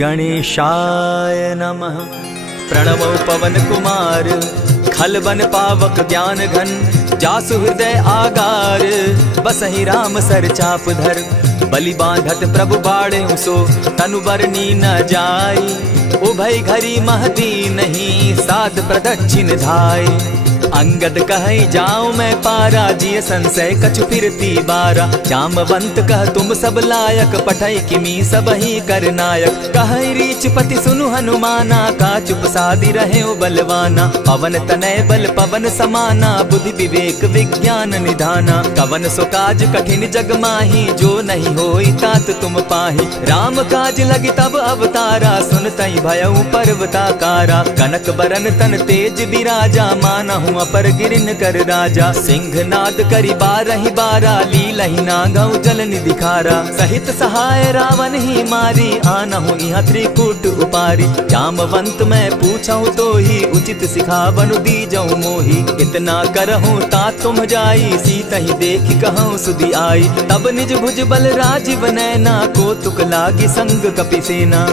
गणेशाय नमः। प्रणवो पवन कुमार, खलबन पावक ज्ञान घन, जासु हृदय आगार, बसहि राम सर चाप धर। बलि बांधत प्रभु बाढ़े सो, तनु बरनी न जाई, उभय घरी महती नहीं, सात प्रदक्षिण धाई। अंगद कहे जाऊं मैं पारा, जिय संशय कछु फिरती बारा। जामवंत कह तुम सब लायक, पठै किमी सब ही कर नायक। कहे रीच पति सुनु हनुमाना, का चुप सादी रहे बलवाना। पवन तनय बल पवन समाना, बुद्धि विवेक विज्ञान निधाना। कवन सो काज कठिन जग माही, जो नहीं होई तात तुम पाही। राम काज लगी तब अवतारा, सुनतई भयउ पर्वताकारा। कनक बरन तन तेज बिराजा, मानहु अपर गिरिन कर राजा। सिंहनाद करी बारहि बारा, लीलहि नागौ जल निधि खारा। सहित सहाय रावण ही मारी, आनहु इहाँ त्रिकूट उपारी। जामवंत मैं पूछऊं तो ही, उचित सिखावनु दीजऊं मोही। इतना करहूं तात तुम जाई, सीतहि देखि कहूं सुधि आई। तब निज भुज बल राजीव नैना, कौतुक लागी संग कपिसेना।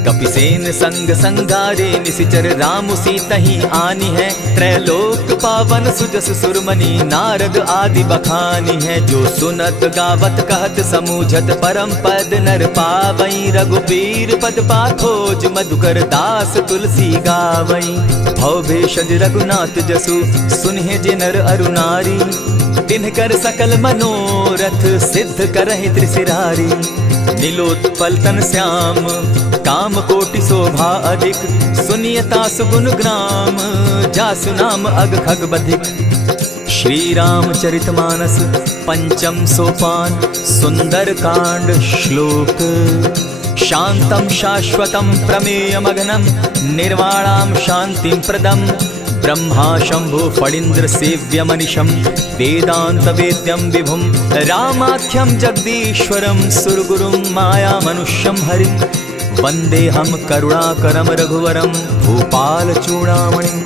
कपिसेन संग संगारे, निशिचर राम सीतहि आनी है। त्रैलोक पावन सुजस सुरमणि, नारद आदि बखानी है। जो सुनत गावत कहत समूझत, परम पद नर पावई। रघुबीर पद पाथोज, मधुकर दास तुलसी गावई। भव भेषज रघुनाथ जसु, सुनिहे जे नर अरु नारी। तिनकर सकल मनोरथ, सिद्ध करहि त्रिशिरारी। नीलोत्पल तन श्याम, काम कोटि शोभा अधिक। सुनियता सुगुन ग्राम, जासु नाम अग खग बधिक। श्री रामचरितमानस पंचम सोपान, सुंदर कांड श्लोक। शांतम शाश्वतम प्रमेयमघनम, निर्वाणाम शांतिं प्रदम। ब्रह्मा शंभु फणीन्द्र सेव्यमनिशं, वेदांत वेद्यं विभुं। रामाख्यं जगदीश्वरं, सुरगुरुं माया मनुष्यं हरिं। वंदेहं करुणाकरं रघुवरं, भूपाल चूड़ामणिं।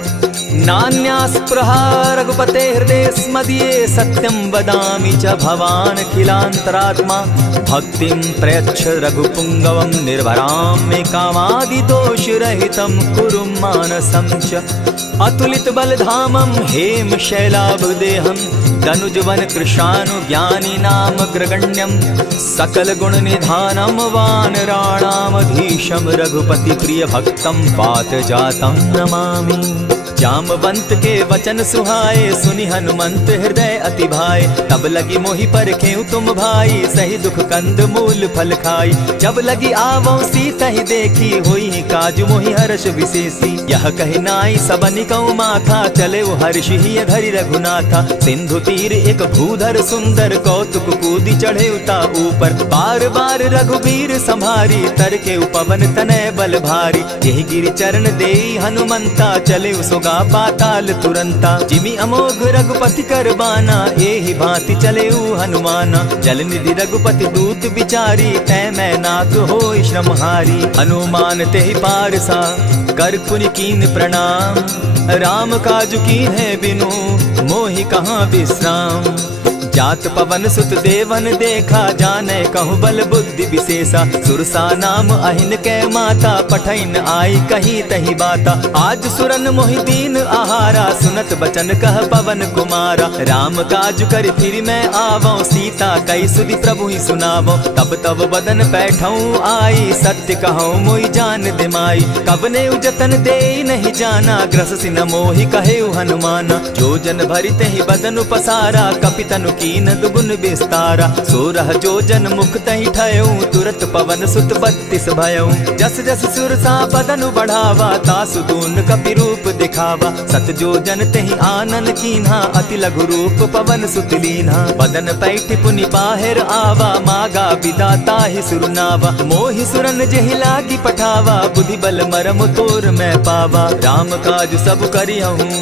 नान्यास्पृहा रघुपते हृदये स्मदीये, सत्यं वदामि च भवानखिलान्तरात्मा। भक्तिं प्रयच्छ रघुपुङ्गवं, निर्भरां मे कामादिदोषरहितं कुरु मानसं च। अतुलित बलधामं हेम शैलाभदेहं, दनुजवन कृशानु ज्ञानी नाम ग्रगण्यं। सकल गुण निधानं वानराणामधीशं, रघुपति प्रिय भक्तं पात जातं नमामि। जामवंत के वचन सुहाए, सुनि हनुमंत हृदय अति भाए। तब लगी मोहि परखेउ तुम भाई, सही दुख कंद मूल फल खाई। जब लगी आवो सीतहि देखी, होई काज मोहि हर्ष विशेषी। यह कहि नाई सबनि कौ माथा, चले वो हर्ष ही धरि रघुनाथा। सिंधु तीर एक भूधर सुंदर, कौतुक कूदी चढ़े उता ऊपर। बार बार रघुबीर संभारी, तरके पवन तनय बल भारी। यही गिरि चरण देई हनुमंता, चले सुगा पाताल तुरंता। जिमि अमोघ रघुपति कर बाना, एहि भांति चले हनुमाना। जल निधि रघुपति दूत बिचारी, तै मैं नाथ होय श्रमहारी। हनुमान तेहि पारसा, कर पुनि कीन प्रणाम। राम काज कीन है बिनु, मोहि कहाँ विश्राम। जात पवन सुत देवन देखा, जाने कहूँ बल बुद्धि विशेषा। सुरसा नाम अहिन कै माता, पठैन आई कही तही बाता। आज सुरन मोहि दीन आहारा, सुनत बचन कह पवन कुमारा। राम काज कर फिर मैं आवऊं, सीता कई सुधि प्रभु ही सुनावो। तब तब बदन बैठऊं आई, सत्य कहूँ मोहि जान दिमाई। कवने जतन दे नहीं जाना, ग्रस न मोहि कहे हनुमाना। जो जन भरिते ही बदन पसारा, कपितनु कीन दुगुन विस्तारा। सोरह जो जन मुख तहि ठयऊ, तुरत पवन सुत 32 भयऊ। जस जस सुरसा बदनु बढ़ावा, तासु दून कपि रूप दिखावा। सत जो जन तेहि आनन कीन्हा, अति लघु रूप पवन सुत लीन्हा। बदन पैठ पुनि बाहिर आवा, मागा बिदा ताहि सुरनावा। मोहि सुरन जेहि लागी पठावा, बुद्धि बल मरम तोर मैं पावा। राम काज सब करिहूँ,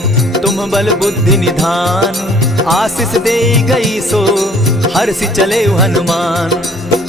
तुम बल बुद्धि निधान। आशीष दे गई सो, हर्षि चले हनुमान।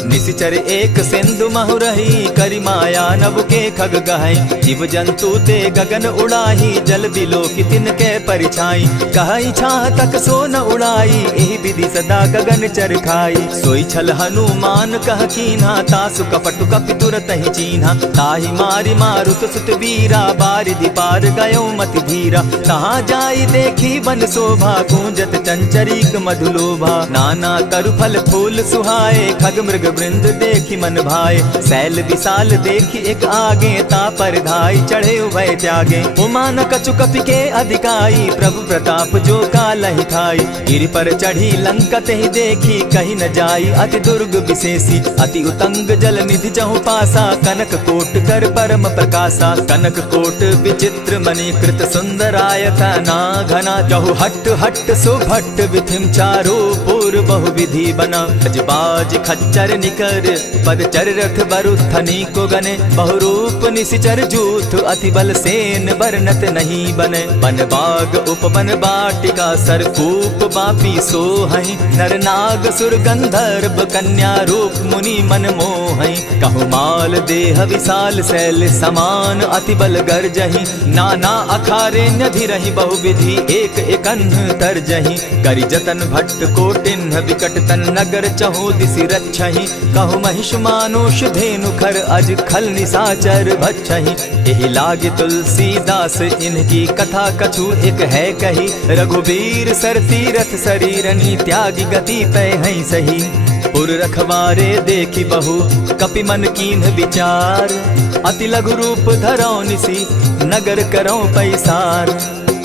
निशिचर एक सिंधु महु रही, करी माया नभ के खग गहई। जीव जंतु ते गगन उड़ाही, जल बिलो की तिनके परिछाई। कहई छाह तक सो न उड़ाई, एहि विधि सदा गगन चर खाई। सोई छल हनुमान कह कीन्हा, तासु कपटु कपि तुरत ही चीन्हा। ताहि मारि मारुत सुत वीरा, बारिधि पार गयो मति धीरा। कहाँ जाई देखी वन शोभा, गूंजत चंचरीक मधुलोभा। नाना तरु फल फूल सुहाए, खग मृग वृंद देखी मन भाए। शैल विशाल देखी एक आगे, ता पर धाई चढ़े उभय त्यागे। उमा न कछु कपि के अधिकाई, प्रभु प्रताप जो कालहि खाई। गिरि पर चढ़ी लंका तेहि देखी, कहीं न जाई अति दुर्ग विशेषी। अति उतंग जल निधि जहु पासा, कनक कोट कर परम प्रकाशा। कनक कोट विचित्र मणि कृत सुंदरायता ना घना। जहु हट हट सुभट विधिम चारो पूर बहु विधि बना। बाज खच्चर निकर पदचर रथ बरुथनी को गने। बहुरूप निशिचर जूथ अति बल सेन बरनत नहीं बने। बन बाग उपवन बाटिका सरकूप बापी सोहई। नर नाग सुर गंधर्व कन्या रूप मुनि मन मोहई। कहु माल देह विशाल शैल समान, अति बल गर्जहि। नाना अखारे न्यधिरहि बहुविधि, एक एकन्ह तरजहि। करि जतन भट्ट कोटिन्ह विकट तन नगर, चहु दिसि रक्षहि। कहु महिष मानुष धेनु खर, अज खल निशाचर भक्षहि। एहि लागे तुलसीदास इनकी कथा, कछु एक है कही। रघुबीर सर तीरथ शरीरनी, त्यागी गति पै हई सही। पुर रखवारे देखी बहु, कपि मन कीन्ह विचार। अति लघु रूप धरौ निसी, नगर करौ पैसार।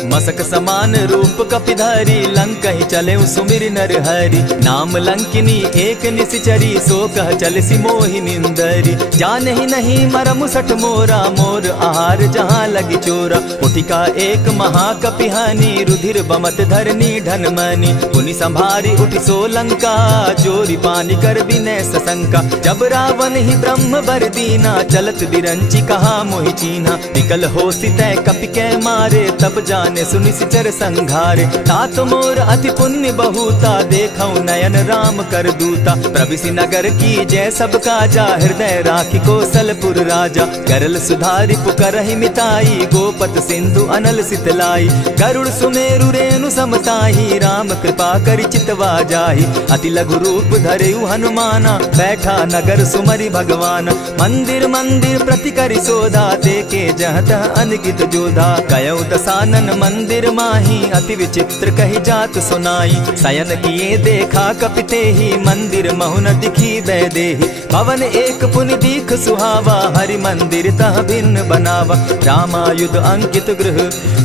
मसक समान रूप कपिधारी, लंकहि चले सुमिर नर हरि। नाम लंकिनी एक निशिचरी, सो कह चल सी मोहि निंदरी। जानहि नहीं मरम सठ मोरा, मोर आहार जहाँ लगी चोरा। उठिका एक महाकपिहानी, रुधिर बमत धरनी ढनमनी। पुनि संभारी उठि सो लंका, चोरी पानी कर विनय सशंका। जब रावण ही ब्रह्म बर दीना, चलत बिरंची कहा मोहि चीन्हा। निकल हो सितै कपि के मारे, तब जाने सुनिशिचर संघारे। तात मोर अति पुण्य बहुता, देखौ नयन राम कर दूता। प्रविशि नगर की जय सब काजा, हृदय राखी कौशलपुर राजा। करल सुधारि पुकरहि मिताई, गोपत सिंधु अनल सितलाई। गरुड़ सुमेरु रेणु समताही, राम कृपा करि चितवा जाहि। अति लघु रूप धरेउ हनुमाना, बैठा नगर सुमरि भगवान। मंदिर मंदिर प्रति करि सोधा, देखे जह तह अनगित जोधा। कयौ दसानन मंदिर माही, अति विचित्र कही जात सुनाई। शयन किए देखा कपिते ही, मंदिर महु न दिखी वैदेही। भवन एक पुनि दीख सुहावा, हरि मंदिर तह भिन्न बनावा। रामायुध अंकित गृह,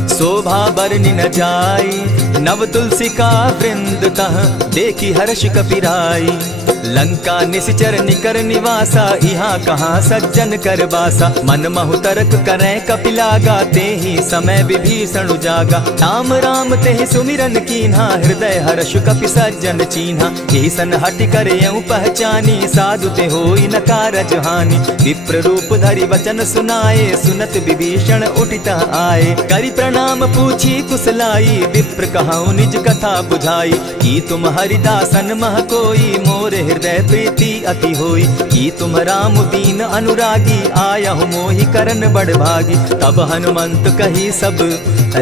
शोभा बरनि न जाई। नव तुलसी का वृंद तह, देखी हर्ष कपिराई। लंका निशिचर निकर निवासा, यहाँ कहाँ सज्जन कर बासा। मन महु तरक करै कपिलागा, तेहि समय विभीषण जागा। राम राम तेहि सुमिरन कीन्हा, हृदय हर्ष कपि सज्जन चीन्हा। एहि सन हटि कर यऊ पहचानी, साधु ते होई न कारज हानि। विप्र रूप धरि वचन सुनाए, सुनत विभीषण उठितः आए। करि प्रणाम पूछी कुशलाई, विप्र कहौ निज कथा बुझाई। की तुम हरिदासन मह कोई, मोर हृदय प्रीति अति होई। की तुम राम दीन अनुरागी, आयहु मोहि करन बड़ भागी। तब हनुमंत कही सब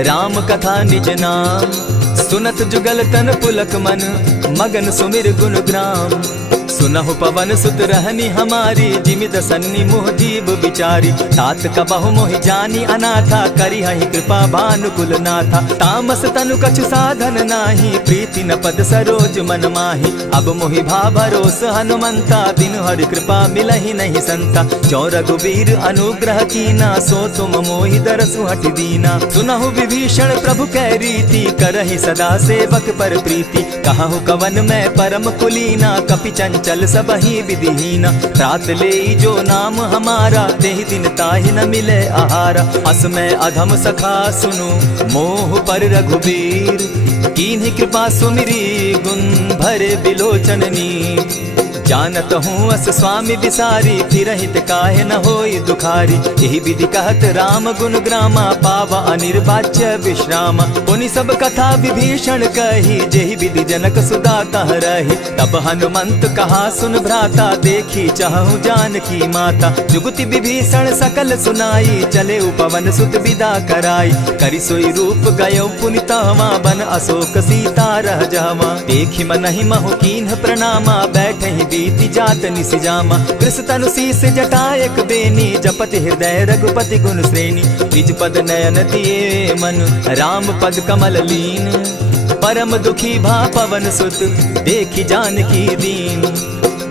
राम कथा निज नाम। सुनत जुगल तन पुलक मन, मगन सुमिर गुण ग्राम। सुनहु पवन सुत रहनी हमारी, जिमि दसन्नी मुह जीव विचारी। तात कबहु मोहि जानी अनाथा, करी हहि कृपा भानुकुल नाथा। तामस तनु कछु साधन नाही, प्रीति न पद सरोज मन माही। अब मोहि भा भरोस हनुमंता, बिनु हरि कृपा मिलहि नहीं संता। जो रघुबीर अनुग्रह कीना, सो तुम मोहि दरसु हठि दीना। सुनहु विभीषण प्रभु कै रीति, करहि सदा सेवक पर प्रीति। कहु कवन मैं परम कुलीना, कपि चंचल सबहि विधिहीना। रात ले जो नाम हमारा, तेहि दिन ताहि न मिले आहारा। अस मैं अधम सखा सुनु, मोह पर रघुबीर। कीन्हि कृपा सुमिरी, गुण भरे बिलोचन नीर। जानत हूँ अस स्वामी बिसारी, फिर हित काहे न होई दुखारी। यही विधि कहत राम गुण ग्रामा, पावा अनिर्वाच्य विश्राम। पुनि सब कथा विभीषण कही, जेहि विधि जनक सुदा कह रही। तब हनुमंत कहा सुन भ्राता, देखी चाहूं जानकी माता। जुगति विभीषण सकल सुनाई, चले पवन सुत विदा कराई। करि सोई रूप गयो पुनि तहवा, बन अशोक सीता रह जावा। देखि मनहि महु कीन्ह प्रणामा, बैठे ही बीति जात निसि जामा। कृष तनु शीस जटायक बेनी, जपति हृदय रघुपति गुण श्रेणी। निज पद नयन दिए मन, राम पद कमल लीन। परम दुखी भा पवन सुत, देखि जानकी दीन।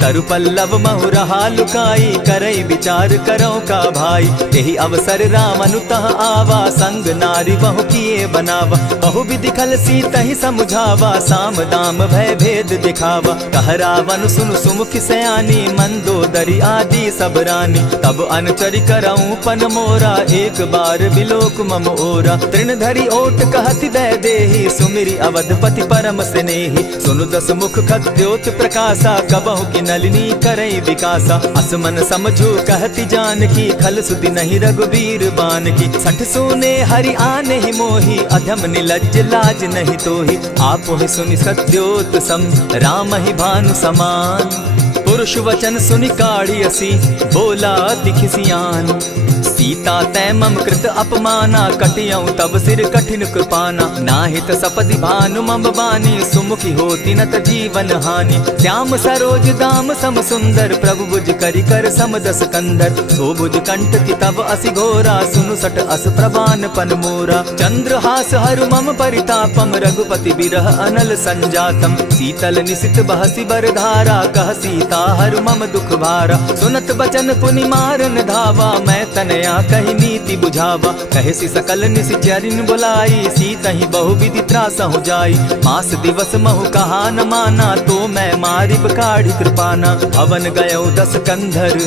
तरु पल्लव महु रहा लुकाई, करई विचार करो का भाई। यही अवसर राम अनुतः आवा, संग नारी बहु किए बनावा। बहु विधि खल सीतहि समुझावा, साम दाम भय भेद दिखावा। कह रावण सुन सुमुख सयानी, मंदोदरी आदि सब रानी। तब अनुचरि करऊं पन मोरा, एक बार बिलोक मम ओरा। तृण धरि ओट कहति दय देहि, सुमिरि अवधपति परम स्नेही। सुनु दस मुख खद्योत प्रकाशा, कबहु की नलिनी करई विकासा। असमन समझो कहति जानकी, खल सुधि नहीं रघुबीर बान की। सठ सोने हरि आने ही मोही, अधम निलज्ज लाज नहीं तोही। आपो ही सुनि सत्योत सम, राम ही भानु समान। पुरुष वचन सुनि काढ़ी असी, बोला अति खिसियान। सीता तै मम कृत अपमाना, कटियऊं तब सिर कठिन कृपाना। नाहित सपदि भानु मम बानी, सुमुखी होती न त जीवन हानि। श्याम सरोज दाम सम सुंदर, प्रभु भुज करि कर सम दस कंधर। सो भुज कंठ की तब असि घोरा, सुनु सट अस प्रवान पन मोरा। चंद्रहास हरु मम परितापम, रघुपति बिरह अनल संजातम। शीतल निसित बहसी बरधारा, कह सीता हरु मम दुख भारा। सुनत बचन पुनि मारन धावा, मैं तनया कही नीति बुझावा। कहे सकल निश्चरिन बुलाई, सीतहि बहु विधि त्रास हो जाई। मास दिवस महु कहा न माना, तो मैं मारिब काढ़ी कृपाना। भवन गयो दस कंधर,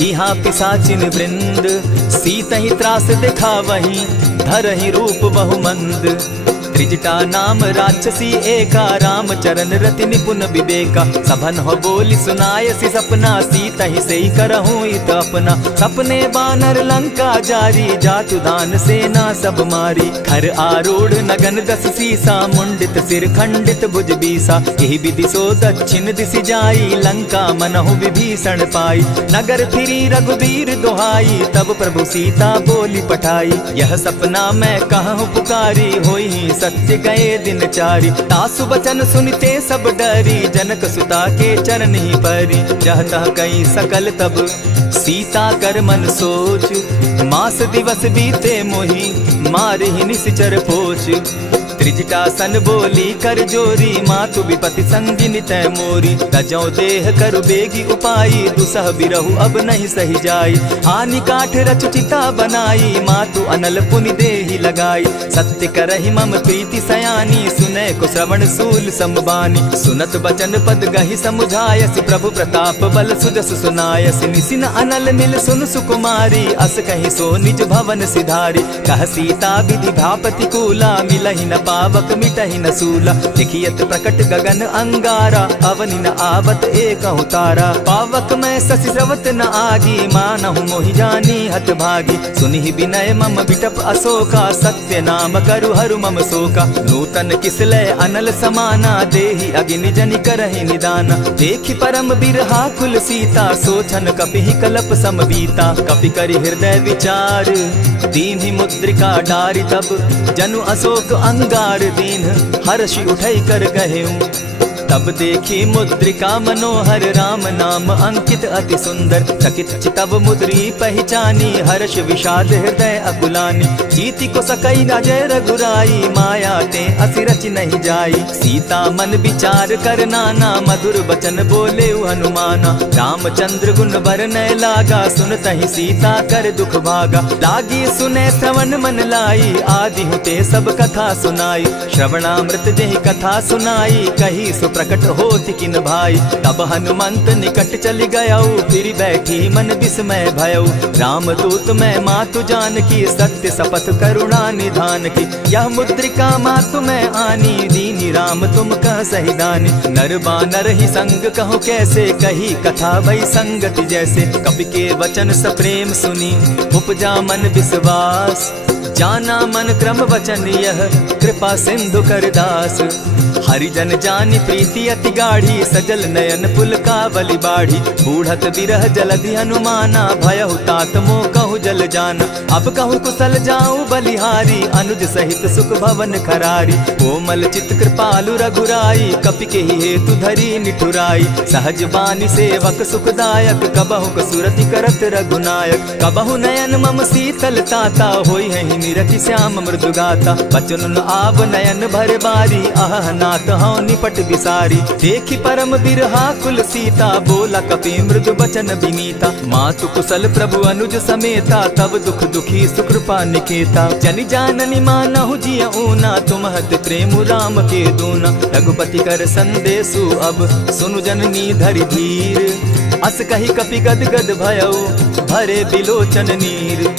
इहाँ पिशाचिन वृंद। सीतहि त्रास दिखावहि, धरहि रूप बहु मंद। त्रिजटा नाम राक्षसी एका, राम चरण रति निपुण विवेका। सभन हो बोली सुनायसी सपना, सीतहि सेई करहूं इत अपना। सपने बानर लंका जारी, जातु दान सेना सब मारी। खर आरूढ़ नगन दस सीसा, मुंडित सिर खंडित भुज बीसा। यही विधि सो दक्षिण दिशि जाई, लंका मनहु विभीषण पाई। नगर फिरी रघुबीर दोहाई, तब प्रभु सीता बोली पठाई। यह सपना मैं कहूँ पुकारी, होई सत्य गए दिन चारी। तासु बचन सुनते सब डरी, जनक सुता के चरण ही परी। जहता कई सकल तब सीता कर मन सोच, मास दिवस बीते मोही, मार ही निश्चर पोच। त्रिजटा सन बोली कर जोरी, मातु विपति संगिनी तै मोरी। तजौ देह करु बेगी उपाई, दुसह बिरहु अब नहीं सही जाई। आनि काठ रच चिता बनाई, मातु अनल पुनि देहि लगाई। सत्य करहि मम प्रीति सयानी, सुनै को श्रवण सूल संबानी। सुनत बचन पद गहि समुझायसि, प्रभु प्रताप बल सुजस सुनायसि। निसिन अनल मिल सुन सुकुमारी, अस कहि सो निज भवन सिधारी। कह सीता विधि भापति कूला, मिलहि न पावक मिटहि न सूला। लिखियत प्रकट गगन अंगारा, अवनि न आवत एकहु तारा। पावक मैं शशि स्रवत न आगी, मानहु मोहि जानी हत भागी। सुनिहि विनय मम बिटप अशोका, सत्य नाम करु हरु मम शोका। नूतन किसलय अनल समाना, देहि अग्नि जनि करहि निदाना। देखि परम बिरहा कुल सीता, सोचन कपिहि कलप सम बीता। कपि करि हृदय विचार, दीन्हि मुद्रिका डारि। तब जनु अशोक अंगार दीन, हर्षि उठै कर गहेऊं। तब देखी मुद्रिका मनोहर, राम नाम अंकित अति सुंदर। चकित चितव मुद्री पहचानी, हर्ष विषाद हृदय अकुलानी। जीति को सकई अजय रघुराई, माया ते असि रचि नहीं जाई। सीता मन विचार कर नाना, मधुर बचन बोले हनुमाना। रामचंद्र गुण बरनय लागा, सुनतहि सीता कर दुख भागा। लागी सुने श्रवण मन लाई, आदि हुते सब कथा सुनाई। श्रवणामृत जेहि कथा सुनाई, कही सुप्र प्रकट होति किन भाई। तब हनुमंत निकट चली गयऊ, फिर बैठी मन विस्मय भयऊ। राम दूत मैं मातु जान की, सत्य शपथ करुणा निधान की। यह मुद्रिका मातु मैं आनी, दीनी राम तुम कह सही दानी। नर बानर ही संग कहो कैसे, कही कथा भई संगति जैसे। कपि के वचन सप्रेम सुनी, उपजा मन विश्वास। जाना मन क्रम वचन यह, कृपा सिंधु कर दास। हरिजन जानी प्रीति अति गाढ़ी, सजल नयन पुलकावली बाढ़ी। बूढ़त बिरह जलधि हनुमाना, भयहु तात मोह कहु जल जाना। अब कहु कुशल जाऊं बलिहारी, अनुज सहित सुख भवन खरारी। कोमल चित कृपालु रघुराई, कपि के ही हेतु धरी निठुराई। सहज बानी सेवक सुखदायक, कबहु कसुरति करत रघुनायक। कबहु नयन मम शीतल ताता, होई है निरखि श्याम मृदु गाता। बचन आव नयन भर बारी, आह नाथ हौ निपट बिसारी। देखी परम बिरहा कुल सीता, बोला कपि मृदु बचन विनीता। मातु कुशल प्रभु अनुज समेता, तब दुख दुखी सुकृपा निकेता। जनि जाननी मानहु जिय ऊना, तुम हत प्रेम राम के दूना। रघुपति कर संदेशु अब, सुनु जननी धरि धीर। अस कही कपि गद गद भयऊ, भरे बिलोचन नीर।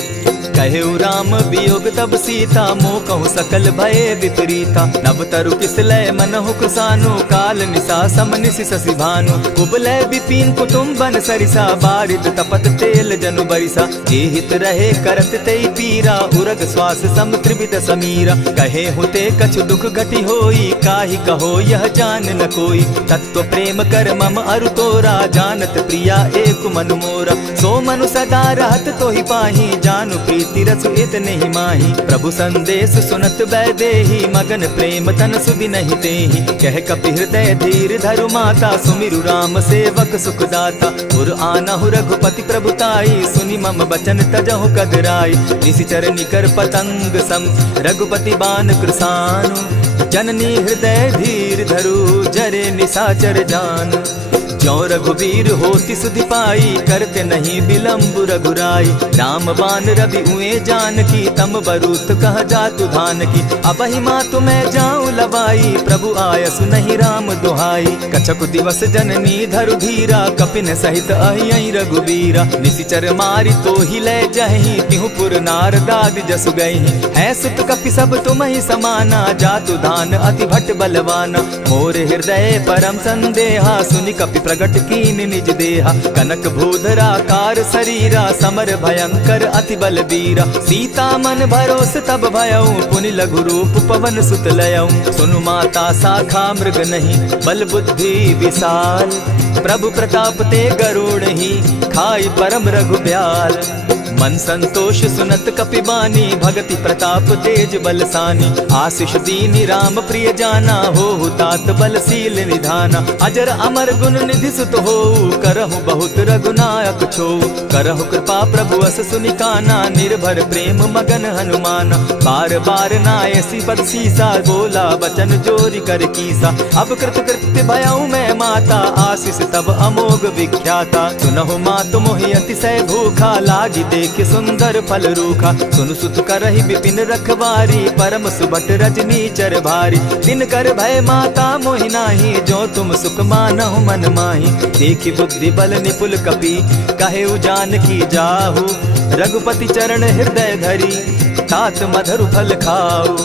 कहेउ राम वियोग तब सीता, मोह कहूँ सकल भये विपरीता। नव तरु किस लय मनहु कृसानु, काल निशा सम निशि शशि भानु। कुबलय विपिन कुटुम्बन सरिसा, बारिद तपत तेल जनु बरिसा। जे हित रहे करत तेई पीरा, उरग श्वास सम त्रिविध समीरा। कहे हुते कछु दुख घटी होई, काहि कहो यह जान न कोई। तत्व प्रेम कर मम अरु तोरा, जानत प्रिया एक मनु मोरा। सो मनु सदा रहत तोहि पाही, जानु प्रीति रसु इतने ही माही। प्रभु संदेश सुनत बैदेही, मगन प्रेम तन सुधि नहीं तेहि। कह कपि हृदय धीर धरु माता, सुमिरु राम सेवक सुखदाता। उर आनहु रघुपति प्रभुताई, सुनि मम बचन तजहु कदराई। निशिचर निकर पतंग सम, रघुपति बान कृसानु। जननी हृदय धीर धरु, जरे निशाचर जान। ज्यों रघुवीर होति सुधि पाई, करते नहीं विलम्ब रघुराई। राम बान रवि उए जान की, तम बरूत कह जातु धान की। अबहि मातु मैं जाऊं लवाई, प्रभु आयसु नहीं राम दुहाई। कछक दिवस जननी धरु धीरा, कपिन सहित अहियहि रघुबीरा। निशिचर मारि तो ही ले जहि, तिहु पुर नार दाद जसु गहि। है सुत कपि सब तुम ही समाना, जातु धान अति भट बलवाना। मोर हृदय परम संदेहा, सुनि कपि प्रगट कीन निज देहा। कनक भूधराकार शरीरा, समर भयंकर अति बलबीरा। सीता मन भरोस तब भयऊ, पुनि लघु रूप पवन सुत लयऊ। सुनु माता शाखा मृग नहीं, बल बुद्धि विशाल। प्रभु प्रताप ते गरुड़ ही, खाई परम रघुब्याल। मन संतोष सुनत कपिबानी, भगति प्रताप तेज बलसानी। आशीष दीनी राम प्रिय जाना, हो तात बलशील निधाना। अजर अमर गुण निधि सुत हो, करहु बहुत रघुनायक छो। करहु कृपा प्रभु अस सुनिकाना, निर्भर प्रेम मगन हनुमाना। बार बार नायसी पद सीसा, बोला बचन जोरी कर कीसा। अब कृत कृत्य भयऊ मैं माता, आशीष तब अमोघ विख्याता। सुनहु मातु मोहि अतिशय भूखा, लागी देख सुंदर फल रूखा। सुनु सुत करहि विपिन रखवारी, परम सुबट रजनी चर भारी। दिन कर भय माता मोहि नाही, जो तुम सुख मानहु मन माही। देखि बुद्धि बल निपुल कपि, कहे जान की जाहु। रघुपति चरण हृदय धरी, तात मधुर फल खाऊ।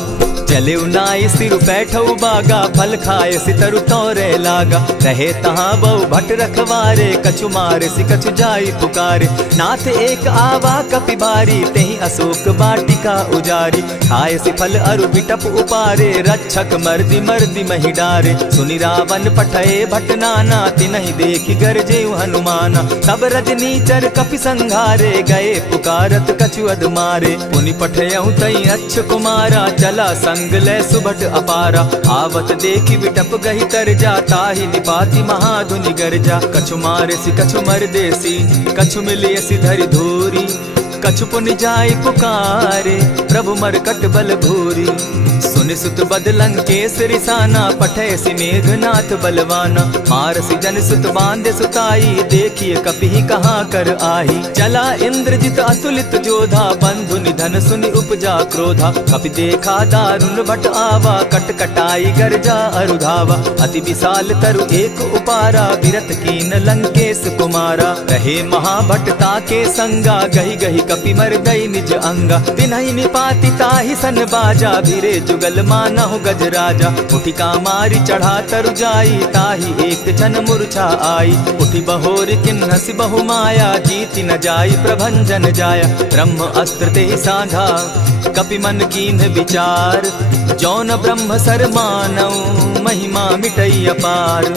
चले नाई सिर बैठऊ बागा, फल खाए सितरु तोरे लागा। रहे तहाँ बहु भट रखवारे, कछु मारे सि कछु जाई पुकारे। नाथ एक आवा कपि बारी, तेहि अशोक वाटिका उजारी। खाए सि फल अरु बिटप उपारे, रक्षक मर्दि मर्दि महि डारे। सुनि रावण पठये भट नाना, तिनहि देखि गरजेउ हनुमाना। तब रजनीचर कपि संघारे, गए पुकारत कछु अध मारे। पुनि पठयउ तई अच्छ कुमारा, चला संग लय सुभट अपारा। आवत देखि विटप गहि तर जा, ताहि निपाति महाधुनि गर्जा। कछु मारे सि कछु मर देसी, कछु मिले सि धरि धूरी। कछु पुनि जाय पुकारे, प्रभु मरकट बल भूरी। सुनि सुत बद लंकेश रिसाना, पठै सि मेघनाथ बलवाना। मारसि जन सुत बांधे सुताई, देखिए कपि कहाँ कर आही। चला इंद्रजित अतुलित जोधा, बंधु निधन सुनि उपजा क्रोधा। कपि देखा दारुण भट आवा, कट कटाई गर्जा अरुधावा। अति विशाल तरु एक उपारा, बिरत कीन लंकेश कुमारा। रहे महाभट ताके संगा, गही गही कपि मर गई निज अंगा। तिन्हि निपाति ताहि सन बाजा, भिरे जुगल मानहु गज राजा। उठिका मारी चढ़ा तरु जाई, ताहि एक जन मूर्छा आई। उठि बहोर किन्हसि बहु माया, जीति न जाई प्रभंजन जाया। ब्रह्म अस्त्र तेहि साधा, कपि मन कीन्ह विचार। जौन ब्रह्म सर मानऊ, महिमा मिटई अपार।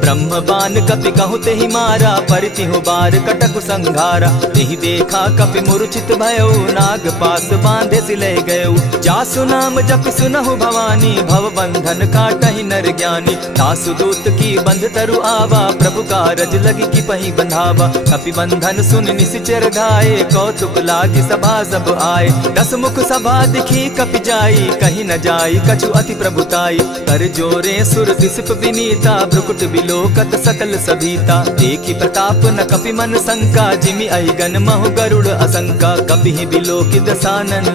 ब्रह्म बान कपि कहु तेहि मारा, परितिहु बार कटक संघारा। तेहि देखा कपि मूर्छित भयो, नाग पास बांधे सिले गयो। जासु नाम जपि सुनहु भवानी, भव बंधन काटहि नर ज्ञानी। तासु दूत की बंध तरु आवा, प्रभु कारज लगी कि पहि बंधावा। कपि बंधन सुन निश्चर धाये, कौतुक लागी सभा सब आए। दस मुख सभा दिखी कपि जाई, कहीं न जाई कछु अति प्रभुताई। कर जोरे सुर दिसप विनीता, भ्रुकुट बिलोकत सकल सभीता। देखी प्रताप न कपि मन शंका, जिमि अहिगन महु गरुड़ असंका। कपि बिलोकित दसानन,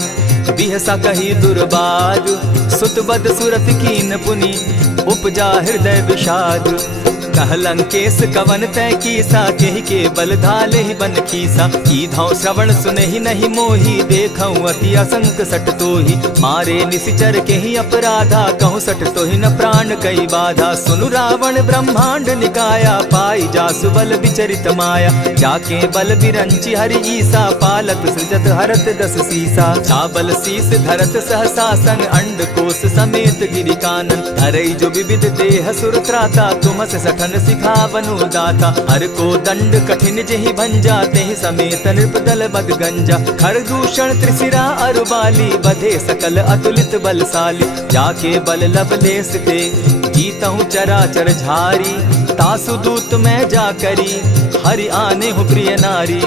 बिहसा कही दुर्बाद। सुत बद सुरत कीन पुनि, उपजा हृदय विषाद। कह लंकेश कवन तै कीसा, केहि के बल धाले ही बन खीसा। कीधौ श्रवण सुनहि नहीं मोही, देखऊं अति असंक सट तोही। मारे निशिचर केहि अपराधा, कहूँ सट तोहि न प्राण कई बाधा। सुनु रावण ब्रह्मांड निकाया, पाई जासु बल विचरित माया। जाके बल बिरंची हरि ईसा, पालत सृजत हरत दस सीसा। चावल शीस धरत सहसासन, अंड कोश समेत गिरि कानन। धरई जो विविध देह सुर त्राता, तुमस सठ सिखावनु दाता। हर को दंड कठिन जेहि भंजा, तेहि समेत नृपदल बद गंजा। खर दूषण त्रिशिरा अरुबाली, बधे सकल अतुलित बलशाली। जाके बल लवलेस ते, जीतहु चराचर झारी। तासु दूत मैं जा करी, हरि आने हूँ प्रिय नारी।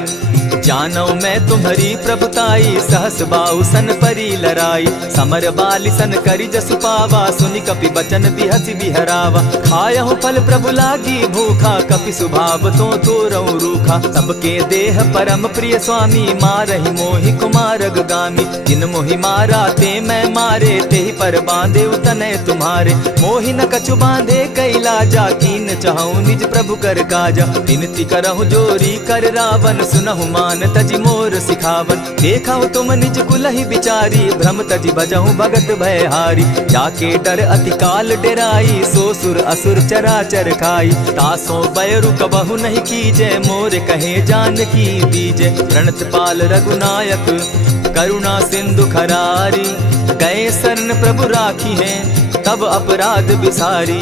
जानो मैं तुम्हारी प्रभुताई, सहस बाहु सन परी लराई। समर बाली सन करी जसु पावा, सुनि कपि बचन बिहसि बिहरावा। खायहु फल प्रभु लागी भूखा, कपि सुभाव तो तोरऊ रूखा। सबके देह परम प्रिय स्वामी, मारहि मोहि कुमारग गामी। जिन मोहि मारा ते मैं मारे, तेहि पर बांधे उतने तुम्हारे। मोहि न कछु बांधे कैलाजा, कीन चाहूं निज प्रभु कर काजा। विनती करहु जोरी कर रावण, सुनहु मान तजि मोर सिखावन। देखा तुम निज कुलहि बिचारी, भ्रम तजि भजहु भगत भयहारी। जाके डर अति काल डेराई, सो सुर असुर चराचर खाई। तासो बैरु कबहु नहीं कीजे, मोर कहे जानकी दीजे। प्रणत पाल रघुनायक, करुणा सिंधु खरारी। गए शरण प्रभु राखी है, तब अपराध बिसारी।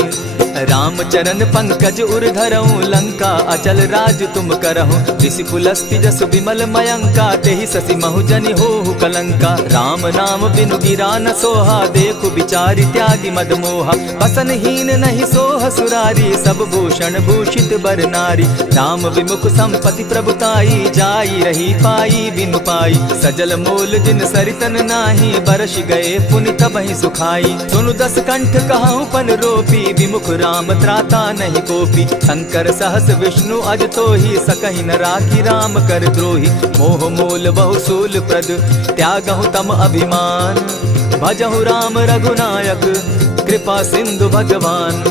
रामचरण पंकज उर धरऊं, लंका अचल राज तुम करहूं। ऋषि पुलस्ति जस विमल मयंका, तेहि ससि महु जनि होहु कलंका। राम नाम बिनु गिरा न सोहा, देखु बिचारी त्यागी मद मोहा। बसन हीन नहीं सोह सुरारी, सब भूषण भूषित बर नारी। राम विमुख संपति प्रभुताई, जाई रही पाई बिनु पाई। सजल मोल जिन सरितन नाही, बरस गए पुनि तबहि सुखाई। सुनु दस कंठ कहूँ पन रोपी, विमुख राम त्राता नहीं कोपी। शंकर सहस विष्णु अज तोहि, सकहि न राखी राम कर द्रोही। मोह मोल बहुसूल प्रद, त्यागहु तम अभिमान। भजहु राम रघुनायक, कृपा सिंधु भगवान।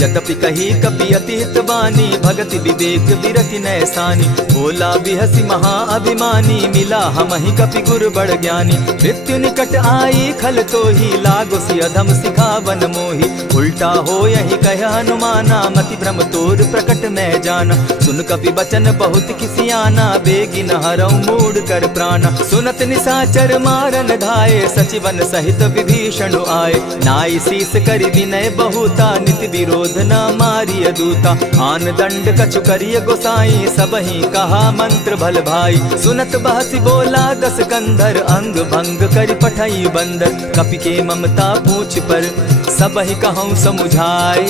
यद्यपि कही कपि अति हितवानी, भगति विवेक विरति नैसानी। बोला बिहसी महा अभिमानी, मिला हमहि कपि गुर बड़ ज्ञानी। मृत्यु निकट आई खल तोहि, लागो सि अधम सिखावन मोहि। उल्टा हो यही कह हनुमाना, मति भ्रम तोर प्रकट मैं जाना। सुन कपि बचन बहुत किसियाना, बेगी न हरऊ मूड कर प्राणा। सुनत निसाचर मारन धाये, सचिवन सहित विभीषण आए। नाई शीस करि विनय बहुता, नित विरोध न मारिय दूता। आन दंड कछु करिय गोसाई, सबहि कहा मंत्र भल भाई। सुनत बहसी बोला दस कंधर, अंग भंग करि पठई बंदर। कपि के ममता पूछ पर, सबहि कहूँ समुझाए।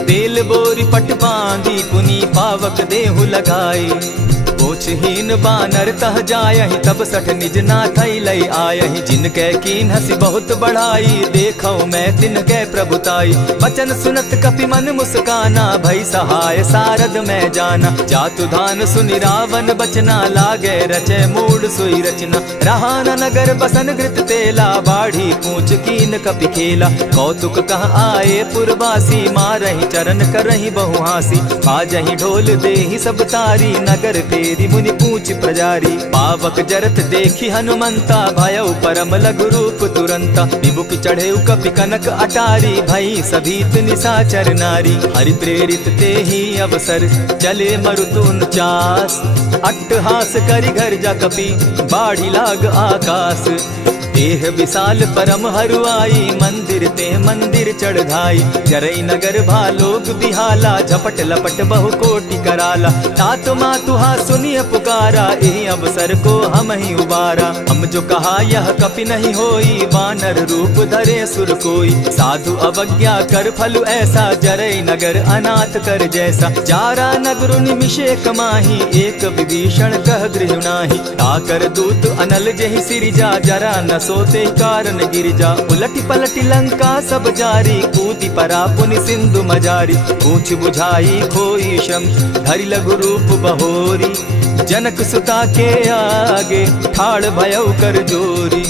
तेल बोरी पट बांधी, पुनि पावक देहु लगाए। पूछहीन बानर तह जायहि, तब सठ निज नाथ लई आयहि। जिनके कीन हसी बहुत बढ़ाई, देखो मैं तिनके प्रभुताई। बचन सुनत कपि मन मुस्काना, भई सहाय सारद में जाना। जातु धान सुनि रावण बचना, लागे रचे मूड सोई रचना। रहा न नगर बसन घृत तेला, बाढ़ी पूछ कीन कपि खेला। कौतुक कह आए पुरवासी, मारहि चरण करहि बहुहासी। बाजहि ढोल देहि सब तारी, नगर फेरी मुनि पूछ प्रजारी। पावक जरत देखी हनुमंता, भयउ परम लघु रूप तुरंता। विमुख चढ़े कपि कनक अटारी, भई सभीत निशाचर नारी। हरि प्रेरित तेहि अवसर, चले मरुत 49। अट्टहास करि घर जा कपि, बाढ़ी लाग आकाश। देह विशाल परम हरुआई, मंदिर ते मंदिर चढ़ाई। जरई नगर भालोक बिहाला, झपट लपट बहु कोटि कराला। तात मातुहा सुनिय पुकारा, एहि अवसर को हम ही उबारा। हम जो कहा यह कपि नहीं होई, वानर रूप धरे सुर कोई। साधु अवज्ञा कर फल ऐसा, जरई नगर अनाथ कर जैसा। जारा नगरु निमिषे कमाही, एक विभीषण कह गृह नाही। ताकर दूत अनल जहि सिरिजा, जरा न सोते कारण गिरिजा। उलटी पलटी लंका सब जारी, कूदी परा पुनि सिंधु मजारी। पूछ बुझाई खोई शम, धरि लघु रूप बहोरी। जनक सुता के आगे, ठाड़ भयउ कर जोरी।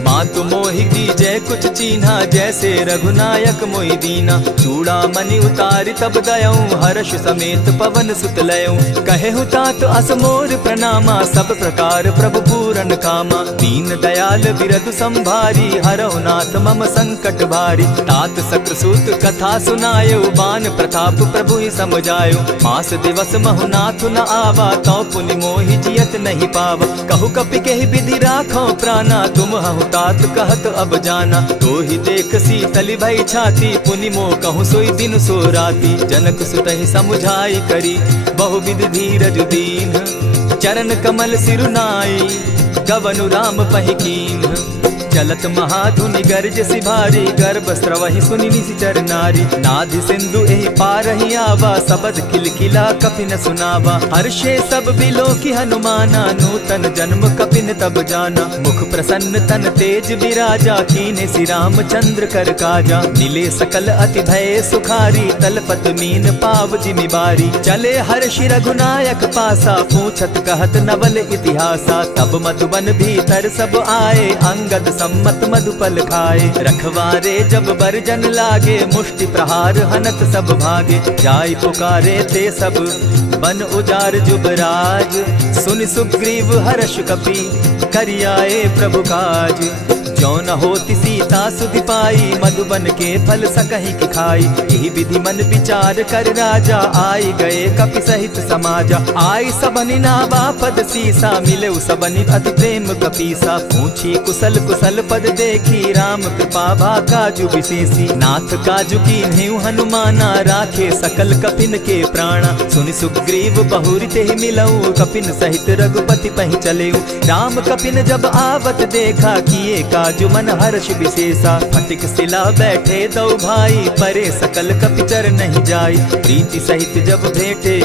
मातु मोहि दीजै कुछ चीन्हा, जैसे रघुनायक मोहि दीना। चूड़ा मणि उतारि तब दयऊं, हर्ष समेत पवन सुत लयऊं। कहेहु तात अस मोर प्रणामा, सब प्रकार प्रभु पूरन कामा। दीन दयाल बिरधु संभारी, हरहु नाथ मम संकट भारी। तात सक्रसूत कथा सुनायो, बान प्रताप प्रभु ही समझायो। मास दिवस महु नाथ न आवा, तो पुनि मोहि जियत नहीं पावा। कहु कपि केहि विधि राखो प्राणा, तुम हहु तात कहत अब जाना। तो ही देख शीतल भई छाती, पुनि मो कहूँ सोई दिन सो राती। जनक सुतहि समुझाई करी, बहुविधि धीरज दीन। चरण कमल सिरुनाई, गवनु राम पहि कीन्ह। चलत महाधुनि गर्ज सिभारी, गर्भ स्रवहि सुनि निशिचर नारी। नाधि सिंधु एहि पारहि आवा, सबद किलकिला कपि न सुनावा। हर्षे सब बिलोकि हनुमाना, नूतन जन्म कपिन तब जाना। मुख प्रसन्न तन तेज विराजा, कीने श्री रामचंद्र कर काजा। मिले सकल अति भय सुखारी, तलपत मीन पाव जिमि बारी। चले हर्षि रघुनायक पासा, पूछत कहत नवल इतिहासा। तब मधुबन भीतर सब आए, अंगद सम्मत मधुपल खाए। रखवारे जब बरजन लागे, मुष्टि प्रहार हनत सब भागे। जाय पुकारे ते सब, बन उजार जुबराज। सुनि सुग्रीव हर्ष कपि, करियाए प्रभु काज। जो न होती सीता सुधि पाई, मधुबन के फल सकहि की खाई। यही विधि मन विचार कर राजा, आई गए कपि सहित समाजा। आई सबनि नावा पद सीसा, मिले सबनि अति प्रेम कपीसा। पूछी कुशल कुशल पद देखी, राम कृपा भा काजु विशेषी। नाथ काजु कीन्हेउ हनुमाना, राखे सकल कपिन के प्राणा। सुनि सुग्रीव बहुरि तेहि मिलऊ, कपिन सहित रघुपति पहि चलेऊ। राम कपिन जब आवत देखा, किए काजु मन हर्ष विशेषा। फटिक सिला बैठे दो भाई, परे सकल कपिचर नहीं जाई। प्रीति सहित जब भेटे,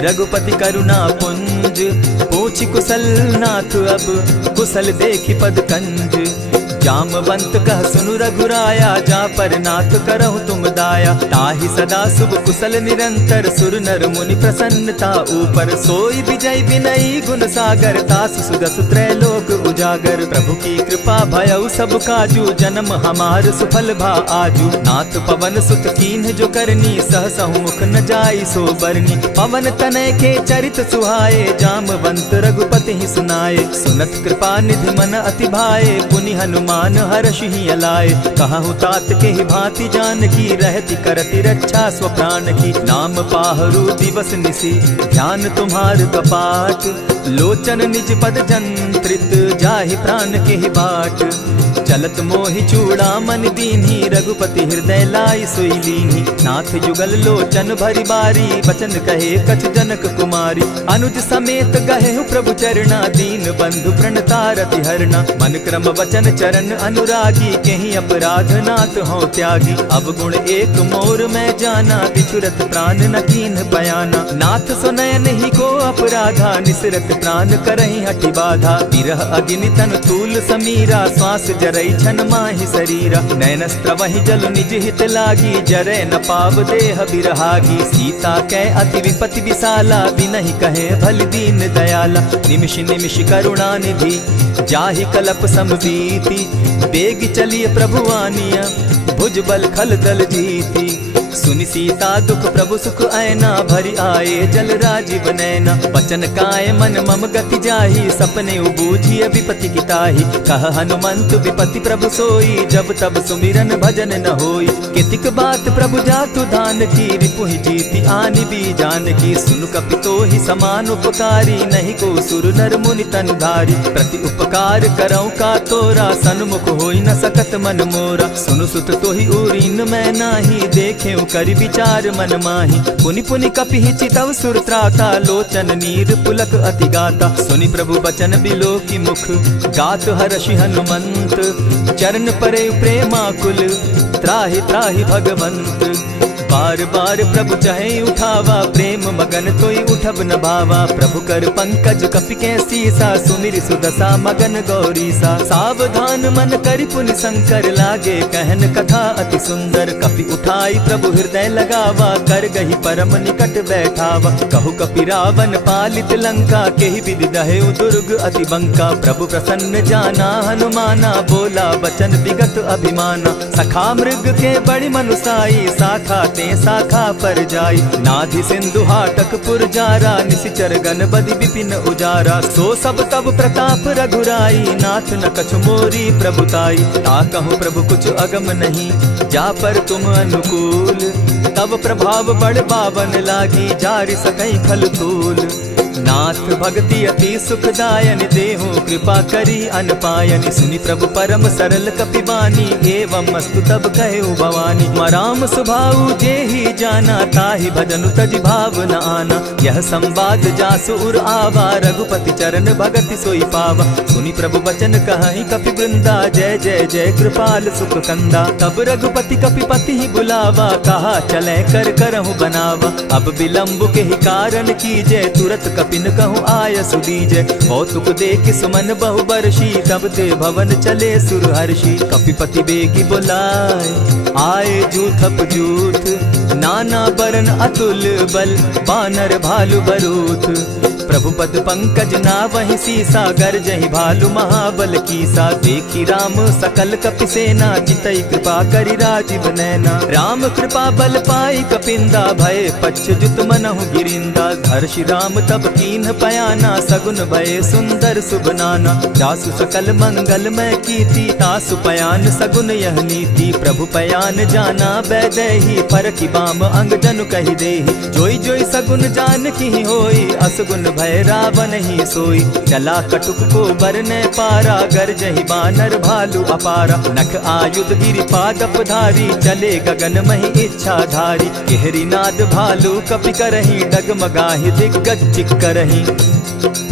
रघुपति करुणा पुंज। पूछि कुशल नाथ अब, कुशल देखि पद कंज। जामवंत कह सुनु रघुराया, जा पर नाथ करहु तुम दाया। ताहि सदा शुभ कुशल निरंतर, सुर नर मुनि प्रसन्नता ऊपर। सोई विजय विनयी गुण सागर, तास सुदस त्रैलोक उजागर। प्रभु की कृपा भयउ सब काजू, जन्म हमार सुफल भा आजू। नाथ पवन सुत कीन्ह जो करनी, सहसहु मुख न जाई सो बरनी। पवन तनय के चरित सुहाए, जामवंत रघुपति ही सुनाए। सुनत कृपा निधि मन अति भाए, पुनि हनुमान हर्ष ही अलाए। कहूँ तात के ही भांति जान की, रहती करती रक्षा स्व प्राण की। नाम पाहरु दिवस निसी, ध्यान तुम्हार कपाट। लोचन निज पद जंत्रित, जाहि प्राण के ही बाट। चलत मोहि चूड़ामन दीन्ही, रघुपति हृदय लाई सोई लीन्ही। नाथ जुगल लोचन भरी बारी, बचन कहे कछ जनक कुमारी। अनुज समेत गहे प्रभु चरणा, दीन बंधु प्रणतारति हरना। मन क्रम वचन चरण अनुरागी, केहि अपराध नाथ हो त्यागी। अब गुण एक मोर में जाना, बिछुरत प्राण न कीन्ह बयाना। नाथ सुनयन ही को अपराधा, निसरत प्राण करहि हठि बाधा। विरह अग्नि तन तूल समीरा, श्वास जरई छन माहि शरीरा। नैनस्त्र वहि जल निज हित लागी, जरै न पाव देह बिरहागी। सीता कै अति विपति विशाला, बिनहि कहे भल दीन दयाला। निमिष निमिष करुणा निधि, जाहि कलप समबीति। बेग चलिए प्रभु आनिया, भुज बल खल दल जीती। सुनि सीता दुख प्रभु सुख ऐना, भरी आए जल राजीव नैना। बचन काय मन मम गति जाहि, सपने बूझिय विपति किताहि। कह हनुमंत विपति प्रभु सोई, जब तब सुमिरन भजन न होई। कितिक बात प्रभु जातु धान की, रिपुहि जीति आनि भी जान की। सुन कपितोहि समान उपकारी, नहीं को सुर नर मुनि तनु धारी। प्रति उपकार करऊँ का तोरा, सन्मुख होई न सकत मन मोरा। सुनु सुत तोहि उरीन मैं नाही, देखे करि विचार मन माही। पुनि पुनि कपिहि चितव सुर त्राता, लोचन नीर पुलक अति गाता। सुनि प्रभु बचन बिलो की मुख, गात हर्षि हनुमंत। चरण परे प्रेमाकुल, त्राहि त्राहि भगवंत। बार बार प्रभु चाहे उठावा, प्रेम मगन तोई उठब न भावा। प्रभु कर पंकज कपि के सीसा, सुमिरि सुदशा मगन गौरीसा। सावधान मन करि पुनि शंकर, लागे कहन कथा अति सुंदर। कपि उठाई प्रभु हृदय लगावा, कर गही परम निकट बैठावा। कहु कपि रावण पालित लंका, केहि विधि दहेउ दुर्ग अति बंका। प्रभु प्रसन्न जाना हनुमाना, बोला बचन विगत अभिमाना। सखा मृग के बड़ी मनुसाई, शाखा ते शाखा पर जाई। नाधि सिंधु हाटक पुर जारा, निशिचर गण बदि विपिन उजारा। सो सब तब प्रताप रघुराई, नाथ न कछु मोरी प्रभुताई। ताकहु प्रभु कुछ अगम नहीं, जा पर तुम अनुकूल। तब प्रभाव बड़ पावन लागी, जारि सकई खल तूल। नाथ भक्ति अति सुखदायन, देहु कृपा करी अनपायनि। सुनि प्रभु परम सरल कपिबानी, एवं मस्तु तब कहे भवानी। मराम सुभाऊ जेहि जाना, ताहि भजनु तजि भाव न आना। यह संवाद जासु उर आवा, रघुपति चरण भगति सोई पावा। सुनि प्रभु वचन कहहि कपि वृंदा, जय जय जय कृपाल सुख कंदा। तब रघुपति कपिपति ही बुलावा, कहा चले कर करहु बनावा। अब विलंब के ही कारण कीजय, तुरत कपिन कहूँ आय सुदीजय। कौतुक देख सुमन बहु बरसी, तब ते भवन चले सुर हर्षि। कपिपति बेगी बुलाए, आए जूथप जूथ। नाना बरन अतुल बल, बानर भालु बरूथ। प्रभु पद पंकज नावहि सीसा, गर्जहि भालु महाबल कीसा। देखी राम सकल कपि सेना, चितई कृपा करि राजीव नैना। राम कृपा बल पाई कपिंदा, भय पच्चजुत मनहु गिरिंदा। हर्षि राम तब कीन्ह पयाना, सगुन भय सुंदर शुभ नाना। जासु सकल मंगल मैं कीर्ति, तासु पयान सगुन यह नीति। प्रभु पयान जाना बैदेही, फरकि बाम अंग जनु कहि देहि। जोई जोई सगुन जान की होई, असगुन भय रावण ही सोई। चला कटुक को बरने पारा, गर्जहि बानर भालु अपारा। नख आयुध गिरि पादप धारी, चले गगन महि इच्छा धारी। केहरी नाद भालु कपि करहि, डगमगाहि दिग्गज चिक्करहि।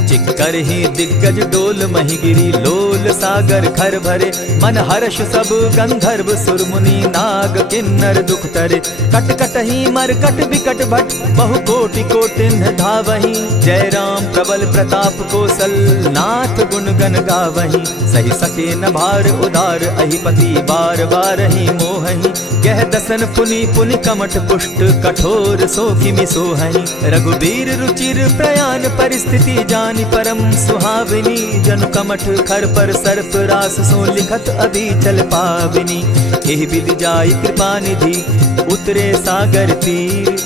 चिक्करहि दिग्गज डोल महि गिरी, लोल सागर खर भरे। मन हर्ष सब गंधर्व सुर मुनि, नाग किन्नर दुख तरे। कट कटहि मरकट विकट भट, बहु कोटि कोटिन्ह धावहि। जय राम प्रबल प्रताप कौशल, नाथ गुण गण गावहि। सही सके न भार उदार, अहिपति बार बार ही मोहहि। कह दसन पुनि पुनि कमठ पुष्ट, कठोर सो किमि सोहहि। रघुबीर रुचिर प्रयाण परिस्थिति, जानि परम सुहाविनी। जनु कमठ खर पर सर्प रास, सो लिखत अभी चल पाविनी। एहि विधि जाई कृपा निधि, उतरे सागर तीर।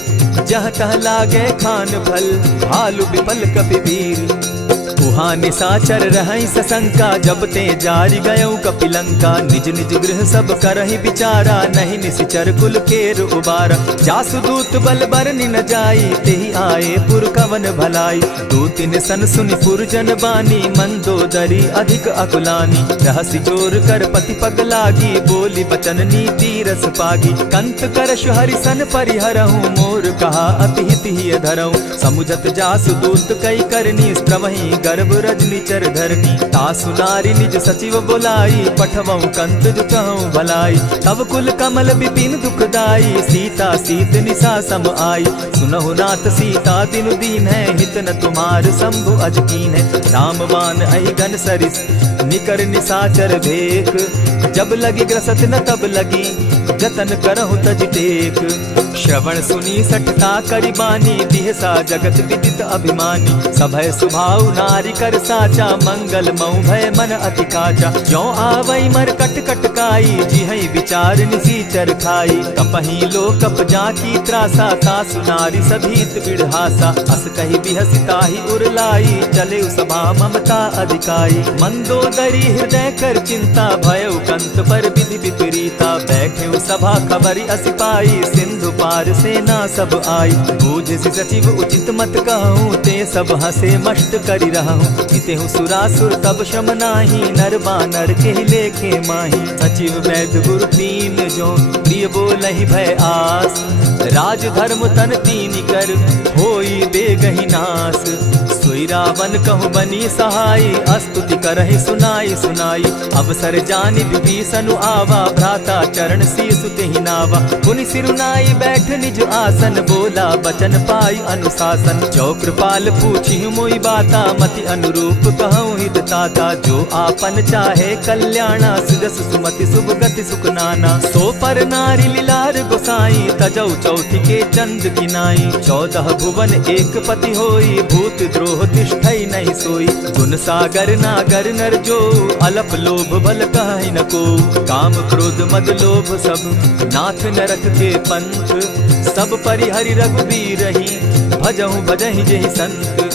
जह तह लागे खान फल, भालु विपल कपि वीर। उहाँ निशाचर रहई सशंका, जब ते जारी गयऊ कपिलंका। निज निज गृह सब करहि विचारा, नहीं निशिचर कुल केर उबारा। जासु दूत बल बरनि न जाई, तेहि आए पुर कवन भलाई। दू तिन सन सुनि पुरजन बानी, मंदोदरी अधिक अकुलानी। रहसि जोर कर पति पग लागी, बोली बचन नीति रस पागी। कंत करश हरिसन परिहरहूँ, मोर कहा अति हित ही धरऊँ। समुझत जासु दूत कई करनी, स्त्रवहीं गर्भ रजनी चर धरनी। तासु नारी निज सचिव बोलाई, पठवऊँ कंत जो चहूँ भलाई। तब कुल कमल विपिन दुखदाई, सीता सीत निशा सम आई। सुनहु नाथ सीता दिनु दीन है, हित न तुम्हार शंभु अजकीन है। रामबान अहिगन सरिस निकर निशाचर भेक, जब लगी ग्रसत न तब लगी, जतन करहु तज टेक। श्रवण सुनी सठता करिबानी, बिहसा जगत विदित अभिमानी। सभय सुभाव नारी कर साचा, मंगल मऊ भय मन अति काचा। ज्यों आवई मर कट कट काई, जिहई विचार निसीचर खाई। कपही लो कप जाकी त्रासा, तासु नारी सभीत बिढ़ासा। अस कही बिहसिता ही उरलाई, चले सभा ममता अधिकाई। मंदोदरी हृदय कर चिंता, भयउ कंत पर विधि विपरीता। बैठे सभा खबरी असी पाई, सिंधु पार सेना सब आई। बूझि सचिव उचित मत कहूँ, ते सब हंसे मस्त करि रहूँ। जितेहु सुरासुर तब श्रम नाही, नर बानर के लेखे माही। सचिव वैद्य गुरु तीन जो, प्रिय बोलहि भय आस। राज धर्म तन तीन कर, होई बेगहि नास। सोई रावण कहु बनी सहाय, स्तुति करहि सुनाई सुनाई। अवसर जानि विभीषण आवा, भ्राता चरण शीस तेहि नावा। पुनि सिरुनाई बैठ निज आसन, बोला बचन पाई अनुशासन। जो कृपाल पूछि मोई बाता, मति अनुरूप कहूँ हित ताता। जो आपन चाहे कल्याणा, सुजस सुमति शुभ गति सुख नाना। सो पर नारी लीलार गोसाई, तजौ चौथि के चंद गिनाई। 14 भुवन एक पति होई, भूत द्रोह तिष्ठई नहीं सोई। गुण सागर नागर नर जो, अलप लोभ बल कहि न को। काम क्रोध मद लोभ सब, नाथ नरक के पंथ। सब परिहरि रघुबीर रही, भजहु भजहि जेहि संत।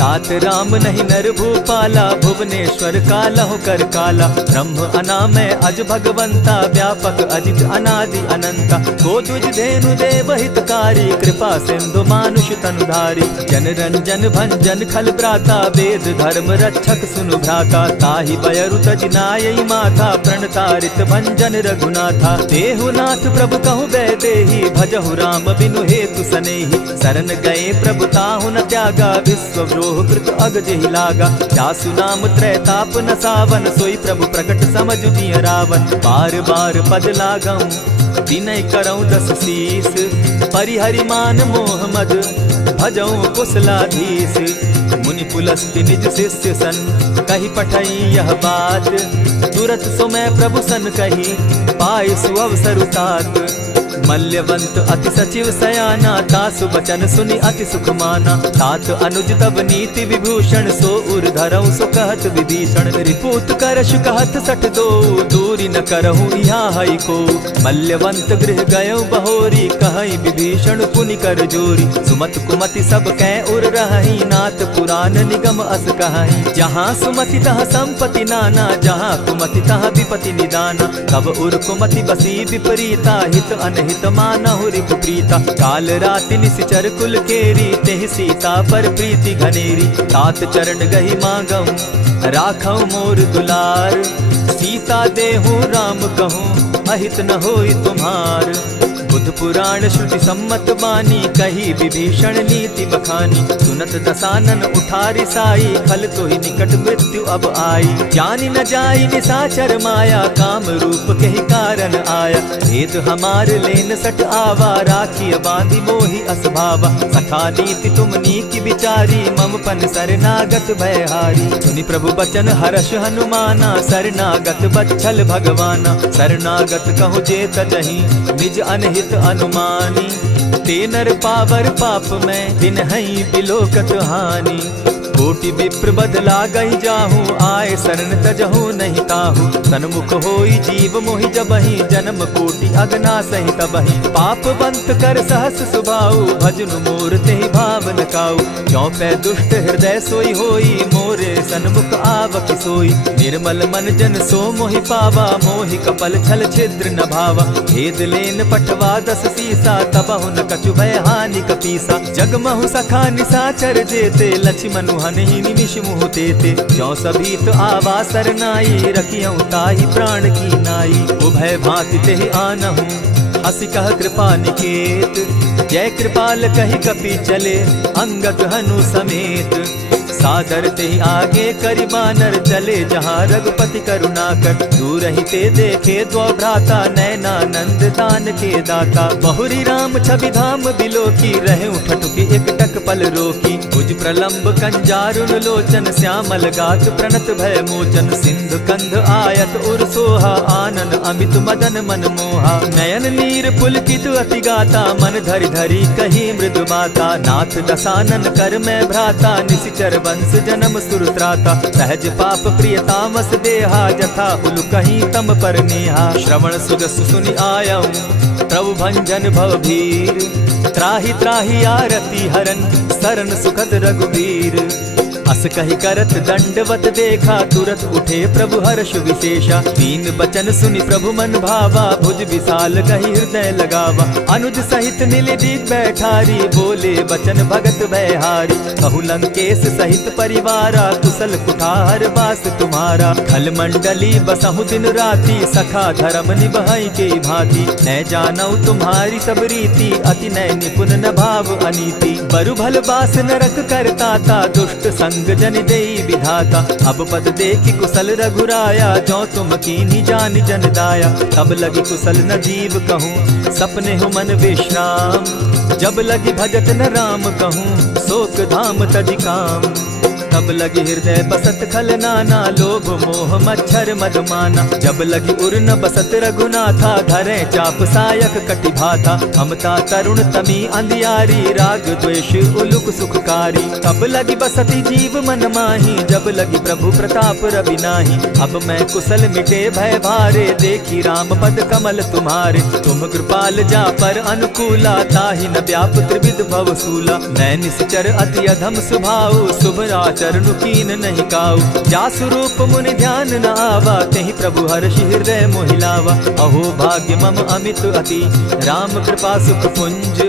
तात राम नहीं नर भूपाला, भुवनेश्वर कालहु कर काला। ब्रह्म अनामय अज भगवंता, व्यापक अजित अनादि अनंता। को तुझ धेनु देव हितकारी, कृपा सिंधु मानुष तनुधारी। जन रंजन भंजन खल भ्राता, वेद धर्म रक्षक सुनु भ्राता। ताहि बयरु तज नायई माथा, प्रणतारित भंजन रघुनाथा। देहुनाथ प्रभु कहु बैदेहि, भजहु राम बिनु हेतु सनेहि। शरण गए प्रभु ताहु न त्यागा, विश्व कृत अग जेहि लागा। जासु नाम त्रैताप न सावन, सोई प्रभु प्रकट समझु जिय रावण। बार बार पद लागऊं, विनय करऊं 10 शीस। परिहरि मान मोह मद, भजऊं कुशलाधीश। मुनि पुलस्ति निज शिष्य सन, कही पठई यह बात। तुरत सो मैं प्रभु सन कही, पाए सुअवसर तात। मल्यवंत अति सचिव सयाना, तासु बचन सुनि अति सुख माना। तात अनुज तब नीति विभूषण, सो उर धरऊं सो कहत विभीषण। रिपुत करश कहत सठ दो, दूरी न करहूँ यहाँ हई को। मल्यवंत गृह गयो बहोरी, कहई विभीषण पुनि कर जोरी। सुमत कुमति सब कै उर रहई, नाथ पुराण निगम अस कहई। जहाँ सुमति तहाँ संपत्ति नाना, जहाँ कुमति तहाँ विपति निदाना। तब उर कुमति बसी विपरीता, हित अनहित मानहु रिपु प्रीता। काल राति निशिचर कुल केरी, तेहि सीता पर प्रीति घनेरी। तात चरण गहि मांगऊं, राखऊं मोर दुलार। सीता देहूं राम कहूं, अहित न होई तुम्हार। बुध पुराण श्रुति सम्मत बानी, कही विभीषण नीति बखानी। सुनत दसानन उठारी साई, खल तो ही निकट मृत्यु अब आई। जानी न जाई निशाचर माया, काम रूप के ही कारण आया। भेद हमार लेन सट आवा, राखी बांधी मोहि असभावा। सखा नीति तुम नीति विचारी, मम पन शरणागत भयहारी। सुनि प्रभु बचन हर्ष हनुमाना, शरणागत बच्छल भगवाना। शरणागत कहु जे तजहि, निज अनहित अनुमानी। ते नर पावर पाप में, दिन हई बिलोकत हानि। कोटि विप्र बदला गई जाहू, आए शरण तजहू नहीं ताहू। सन्मुख होई जीव मोहि जबहि, जन्म कोटि अगना सही तबहि। पाप बंत कर सहस सुभाऊ, भजनु मोर तेहि भावन काऊ। क्यों पै दुष्ट हृदय सोई होई, मोरे सन्मुख आवक सोई। निर्मल मन जन सो मोहि पावा, मोहि कपल छल छिद्र न भावा। भेद लेन पटवा 10 सीसा, तबहु न कछु भय हानि कपीसा। जगमहु सखा निसाचर जेते, लक्ष्मण हनहि निमिष मुह तेते। जो सभीत आवा सरनाई, रखियौ ताहि प्राण की नाई। उभय भांति तेहि आनहु, हसी कह कृपा निकेत। जय कृपाल कहि कपि चले, अंगद हनु समेत। सादर ते आगे करि बानर चले, जहाँ रघुपति करुणाकर। दूर ही ते देखे द्वौ भ्राता, नैनानंद दान के दाता। बहुरी राम छवि धाम बिलोकी, रहे उठटुकी एक टक पल रोकी। भुज प्रलंब कंजारुन लोचन, श्यामल गात प्रणत भय मोचन। सिंधु कंध आयत उर सोहा, आनन अमित मदन मन मोहा। नयन नीर पुलकित अति गाता, मन धरि धरि कही मृदु बाता। नाथ दसानन कर मैं भ्राता, निशिचर वंश जन्म सुरत्राता। सहज पाप प्रिय तामस देहा, जथा उलु कहीं तम पर नेहा। श्रवण सुजस सुनि आयऊ, प्रभु भंजन भव भीर। त्राहि त्राहि आरती हरन, सरन सुखद रघुबीर। अस कहि करत दंडवत देखा, तुरत उठे प्रभु हर्ष विशेषा। तीन बचन सुनि प्रभु मन भावा, भुज विशाल कहि हृदय लगावा। अनुज सहित नीलदीप बैठारी, बोले बचन भगत भयहारी। कहु लंकेश सहित परिवारा, कुशल कुठार बास तुम्हारा। खल मंडली बसहु दिन राति, सखा धर्म निभाई के भांति। न जानऊ तुम्हारी सब रीति, अति नय निपुण न भाव अनीति। बरु भल बास नरक करताता, दुष्ट संग जन देई विधाता। अब पद देखि कुशल रघुराया, जो तुम कीन्ही जानि जन दाया। तब लगी कुशल न जीव कहूँ, सपने हो मन विश्राम। जब लगी भजत न राम कहूँ, शोक धाम तजि काम। तब लगी हृदय बसत खल नाना, लोभ मोह मच्छर मधुमाना। जब लगी उर न बसत रघुनाथा, धरे चाप सायक कटि भाता। ममता तरुण तमी अंधियारी, राग द्वेष उलुक सुखकारी। तब लगी बसती जीव मन माही, जब लगी प्रभु प्रताप रवि नाही। अब मैं कुशल मिटे भय भारे, देखी राम पद कमल तुम्हारे। तुम कृपाल जा पर अनुकूला, ताहि न व्याप त्रिविध भव सूला। मैं निश्चर अति अधम स्वभाव, शुभ चरणु कीन नहीं काऊ। जासु रूप मुनि ध्यान न आवा, तेहि प्रभु हर्षि हृदय मोहिलावा। अहो भाग्य मम अमित अति, राम कृपा सुख पुंज।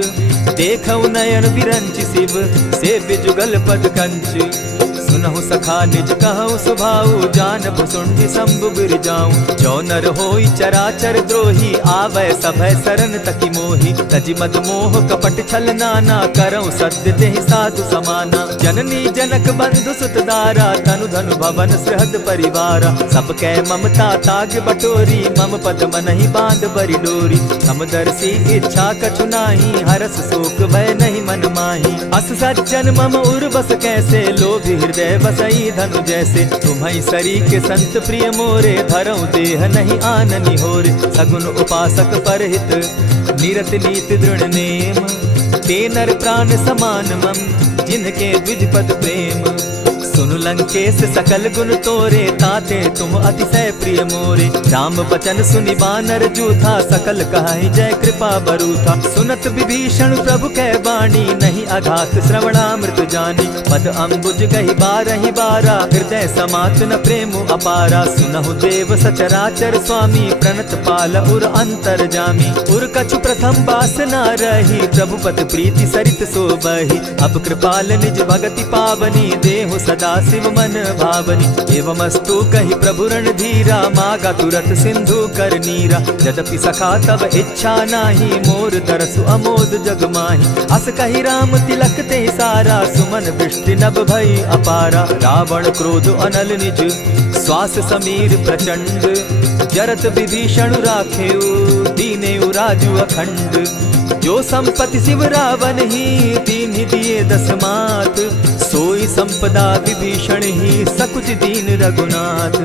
देखऊ नयन विरंचि शिव, सेव्य जुगल पद कंच। सुनहु सखा निज कहु सुभाऊ, जानब सुंडि शंभु गिर जाऊं। जो नर होई चराचर द्रोही, आवे सभय सरन तकी मोही। तजि मद मोह कपट छल नाना, करऊं सत्य तेहि साधु समाना। जननी जनक बंधु सुत दारा, तनु धनु भवन सृहद परिवारा। सब कै ममता ताग बटोरी, मम पद मनहि बांध बरि डोरी। समदर्शी इच्छा कछु नाही, हरस शोक भय नहीं मन माही। अस सज्जन मम उर बस कैसे, लोभी हृदय बसई धनु जैसे। तुम्हि सरी के संत प्रिय मोरे, धरऊं देह नहीं आननि होरे। सगुन उपासक परहित, निरत नीति दृढ़ नेम। ते नर प्राण समान मम, जिनके द्विज पद प्रेम। सुनु लंकेश सकल गुण तोरे, ताते तुम अतिशय प्रिय मोरे। राम बचन सुनि बानर जूथा, सकल कहाई जय कृपा बरूथा। सुनत विभीषण प्रभु कै बाणी, नहीं अघात श्रवणामृत जानी। पद अम्बुज गहि बारहि बारा, हृदय समात न प्रेम अपारा। सुनहु देव सचराचर स्वामी, प्रणत पाल उर अंतर जामी। उर कछु प्रथम बास न रही, प्रभु पद प्रीति सरित सोबहि। अब कृपाल निज भगति पावनी, देहु सदा शिव मन भावनी। एवमस्तु कहि प्रभु रणधीरा, मागा तुरत सिंधु कर नीरा। यद्यपि सखा तब इच्छा नाही, मोर तरसु अमोद जग माही। अस कहि राम तिलक ते सारा, सुमन वृष्टि नभ भई अपारा। रावण क्रोध अनल निज, श्वास समीर प्रचंड। जरत विभीषण राखेउ, दीनेउ राजु अखंड। जो संपत्ति शिव रावण ही, दीन्हि दिए 10 मात। सोई संपदा विभीषण ही, सकुच दीन रघुनाथ।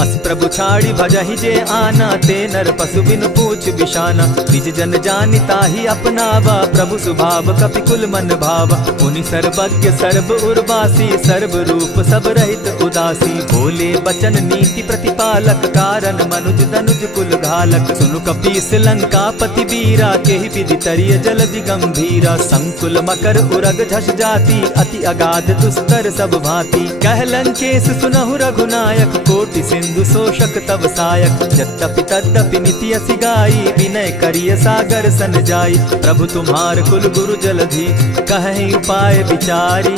अस प्रभु छाड़ी भजहि जे आना, ते नर पशु बिन पूछ बिशाना। निज जन जानिता ही अपनावा, प्रभु स्वभाव कपि कुल मन भावा। मुनि सर्वज्ञ सर्व उर्वासी, सर्व रूप सब रहित उदासी। बोले बचन नीति प्रतिपालक, कारण मनुज धनुज कुल घालक। सुनु कपीस लंकापति वीरा, केहि विधि तरिय जलधि गंभीरा। संकुल मकर उरग झष जाति, अति अगाध दुस्तर सब भांति। कह लंकेश सुनहु रघुनायक, कोटि सिंधु शोषक तव सायक। यद्यपि तद्यपि निति असि गाई, विनय करिय सागर सन जाई। प्रभु तुम्हार कुल गुरु जलधि, कहि उपाय विचारी।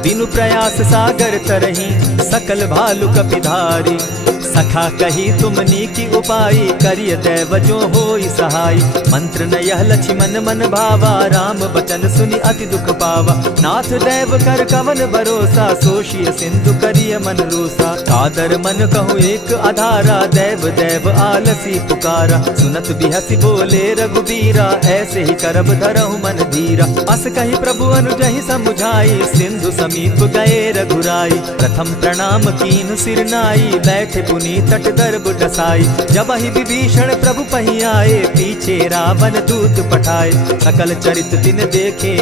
बिनु प्रयास सागर तरही, सकल भालु कपिधारी। सखा कही तुमनी की उपाई, करिय दैव जो होई सहाय। मंत्र न यह लक्ष्मण मन भावा, राम बचन सुनि अति दुख पावा। नाथ दैव कर कवन भरोसा, सोशिय सिंधु करिय मन रोसा। कादर मन कहूँ एक आधारा, दैव दैव आलसी पुकारा। सुनत बिहसी बोले रघुबीरा, ऐसे ही करब धरहु मन धीरा। अस कही प्रभु अनुजहि समुझाई, सिंधु समीप गए रघुराई। प्रथम प्रणाम कीन सिर नाई, बैठे पुनि तट दर्ब डसाई। जब ही विभीषण प्रभु पही आए, पीछे रावण दूत पठाए। सकल चरित तिन देखे,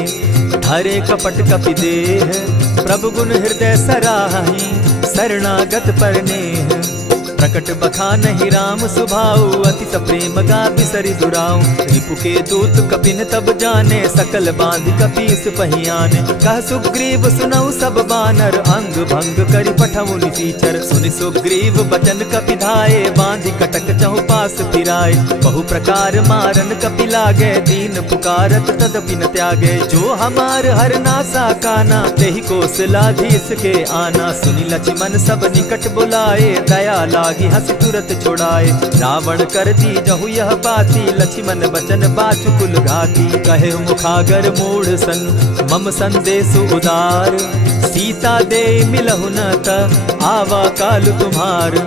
धरे कपट कपि देह। प्रभु गुण हृदय सराहि, शरणागत पर नेह। प्रकट बखानहि राम सुभाऊ, अति सप्रेम गा बिसरि दुराऊ। रिपु के दूत कपिन तब जाने, सकल बांधि कपीस पहियाने। कह सुग्रीव सुनऊ सब बानर, अंग भंग करि पठऊ निसीचर। सुनि सुग्रीव बचन कपि धाये, बांधि कटक चहु पास फिराए। बहु प्रकार मारन कपि लागे, दीन पुकारत तदपि न त्यागे। जो हमार हर नासा काना, तेहि कौशलाधीश के आना। सुनि लक्ष्मण सब निकट बुलाए, दया लागी हंस तुरत छुड़ाए। रावण कर दी जहु यह बाती, लक्ष्मण बचन बाचु कुल घाती। कहे मुखागर मूढ़ सन, मम संदेश उदार। सीता दे मिलहु न त, आवा काल तुम्हार।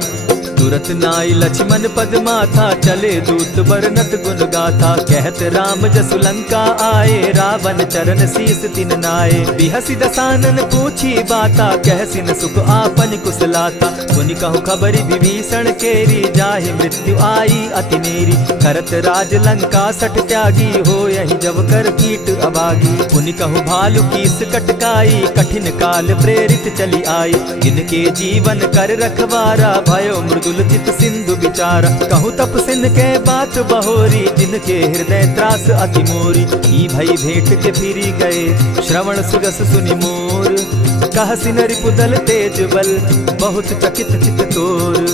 तुरत नाई लक्ष्मण पद माथा, चले दूत बरनत गुण गाथा। कहत राम जसु लंका आए, रावण चरण शीस तिन नाये। बिहसि दसानन पूछी बाता, कहसिन सुख आपन कुशलाता। मुनि कहु खबरि विभीषण केरी, जाहि मृत्यु आई अति नेरी। करत राज लंका सठ त्यागी, हो यही जब कर कीट अभागी। मुनि कहु भालु कीस कटकाई, कठिन काल प्रेरित चली आई। जिनके जीवन कर रखवारा, भयो मृदुल चित सिंधु विचारा। कहु तप सिन के बात बहोरी, जिनके हृदय त्रास अति मोरी। ई भई भेंट के फिरी गए, श्रवण सुजस सुनि मोर। कह सिन रिपुदल तेज बल, बहुत चकित चित तोर।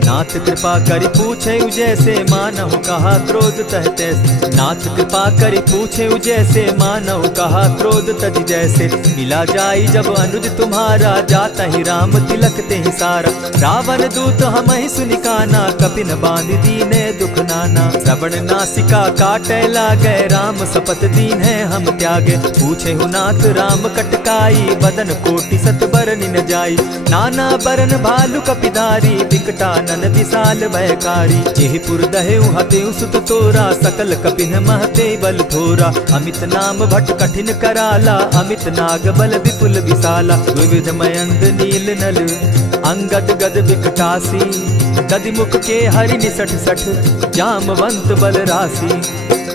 नाथ कृपा करि पूछे जैसे, मानहु कहा क्रोध तह तैसे। नाथ कृपा करि पूछे जैसे, मानहु कहा क्रोध तज जैसे। मिला जाई जब अनुज तुम्हारा, जाता ही राम तिलक ते ही सारा। रावण दूत हम ही सुनिकाना, कपिन बांध दीने दुख नाना। श्रवण नासिका काटे लागे, राम सपत दीन है हम त्यागे। पूछे हु नाथ राम कटकाई, बदन कोटि सत बरन न जाई। नाना बरन भालु कपिधारी, विकटानन विशाल भयकारी। जेहिपुर दहेउ हतेउ सुत तोरा, सकल कपिन महते बल थोरा। अमित नाम भट कठिन कराला, अमित नाग बल विपुल विशाला। विविध मयंद नील नल, अंगद गद विकटासी। गदि मुख के हरि निसठ सठ, जामवंत बल राशि।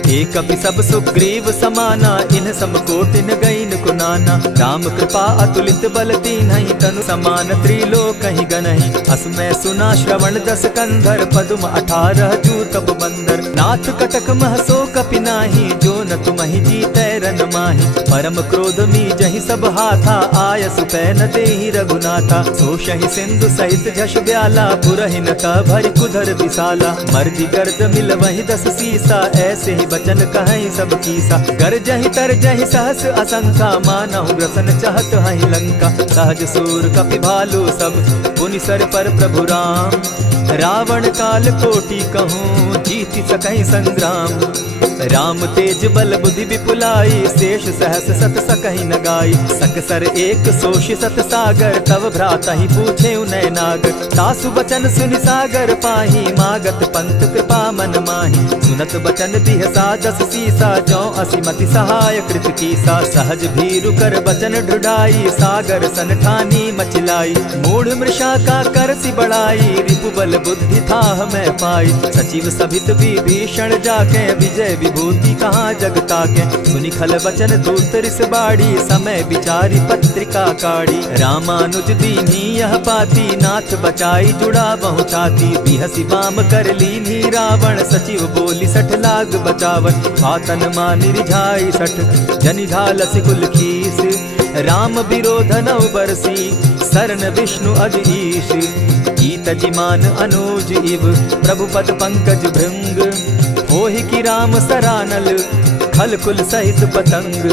एक कपि सब सुग्रीव समाना, इन समकोटिन गईन कुनाना। राम कृपा अतुलित बल दीन्हि, तनु समान त्रिलोकहि गनहि। असमय सुना श्रवण दस कंधर, पदुम 18 जूतप बंदर। नाथ कटक महसो कपि नाही, जो न तुमहि जीतै रन माहि। परम क्रोध मी जहि सब हाथा, आय सुपै न देहि रघुनाथा। सोषहि सिंधु सहित झष ब्याला, पुरहि न त भरि कुधर विशाला। मर्दि गर्द मिल वहि 10 सीसा, ऐसे ही बचन कहीं सब कीसा। गरजहि तरजहि सहस असंख्या, मानहु ग्रसन चाहत हहि लंका। सहज सूर कपि भालु सब, पुनि सर पर प्रभु राम। रावण काल कोटि कहूँ, जीति सकहि संग्राम। राम तेज बल बुद्धि विपुलाई, शेष सहस सत सकहि न गाई। सकसर एक सोष सत सागर, तव भ्राता ही पूछे उनय नागर। तासु बचन सुनि सागर पाही, मागत पंत कृपा मन माही। सुनत बचन बिहसा 10 सीसा, जौ असिमति सहाय कृत कीसा। सहज भीरु कर बचन ढुढ़ाई, सागर सन ठानी मचिलाई। मूढ़ मृषा का कर सि बढ़ाई, रिपु बल बल बुद्धि था मैं पाई। सचिव सभित विभीषण जाके विजय विभूति कहाँ जगता के। सुनि खल वचन दूत रिस बाड़ी समय विचारी पत्रिका काढ़ी। रामानुज दीनी यह पाती नाथ बचाई जुड़ा बहु छाती। बिहसी बाम कर लीनी रावण सचिव बोली 60 लाग बचावन। आतन मानि रिझाई 60 जनि झालसि कुल खीस। राम विरोध नौ बरसी शरण विष्णु अज ईश। कीत जिमान अनुज इव प्रभु पद पंकज भृंग। होहि की राम सरानल खल कुल सहित पतंग।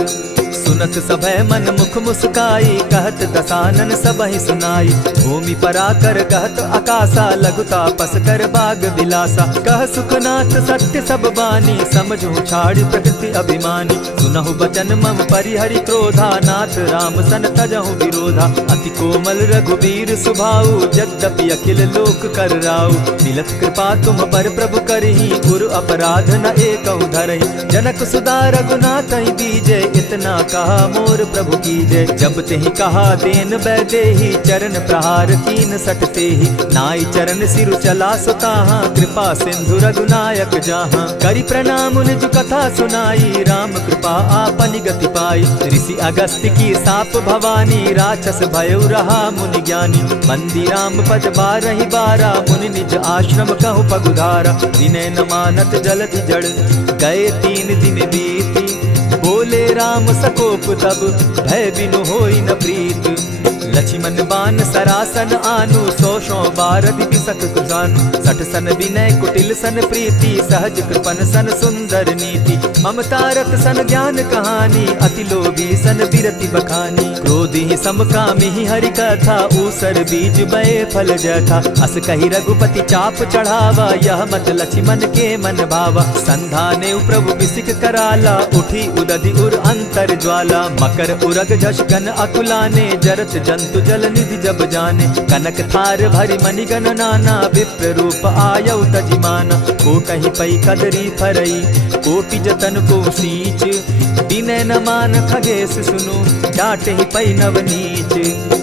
सुनत सभय मन मुख मुस्काई कहत दसानन सबहि सुनाई। भूमि पराकर कहत आकाशा लघुता पस कर बाग बिलासा। कह सुखनाथ सत्य सब बानी समझू छाड़ी प्रकृति अभिमानी। सुनहु बचन मम परिहरि क्रोधा नाथ राम सन तजहु विरोधा। अति कोमल रघुबीर सुभाऊ यद्यपि अखिल लोक कर राऊ। मिलत कृपा तुम पर प्रभु करही गुरु अपराध न एकहु धरहि। जनक सुदा रघुनाथ दीजे इतना कहा मोर प्रभु कीजे। जब तेहि कहा देन बैदेही चरण प्रहार कीन सटते ही। नाई चरण सिरु चला सुताहा कृपा सिंधु रघुनायक जाहा। करि प्रणाम निज कथा सुनाई राम कृपा आपनि गति पाई। ऋषि अगस्त्य की साप भवानी राक्षस भयउ रहा मुनि ज्ञानी। बंदी राम पद बारहि बारा मुनि निज आश्रम कहु पगुधारा। विनय न मानत जलधि जड़ गए 3 दिन बीती। बोले राम सकोप तब भय बिनु होई न प्रीत। लक्ष्मण बान सरासन आनु 100 बारदि बिसक कुजानु। 60 सन विनय कुटिल सन प्रीति सहज कृपन सन सुंदर नीति। ममता रत सन ज्ञान कहानी अति लोभी सन बिरति बखानी। क्रोधी समकामी हरि कथा ऊसर बीज बय फल जथा। अस कही रघुपति चाप चढ़ावा यह मत लक्ष्मण के मन भावा। संधाने प्रभु बिसिक कराला उठी उदधि उर अंतर ज्वाला। मकर उरग झषगन अकुलाने जरत जंतु जल निधि जब जाने। कनक थार भरी मणिगण नाना विप्र रूप आयउ तजिमाना। को कहीं पई कदरी फरई कोटि जतन को सींच। विनय न मान खगेश सुनु डाटे ही पई नवनीच।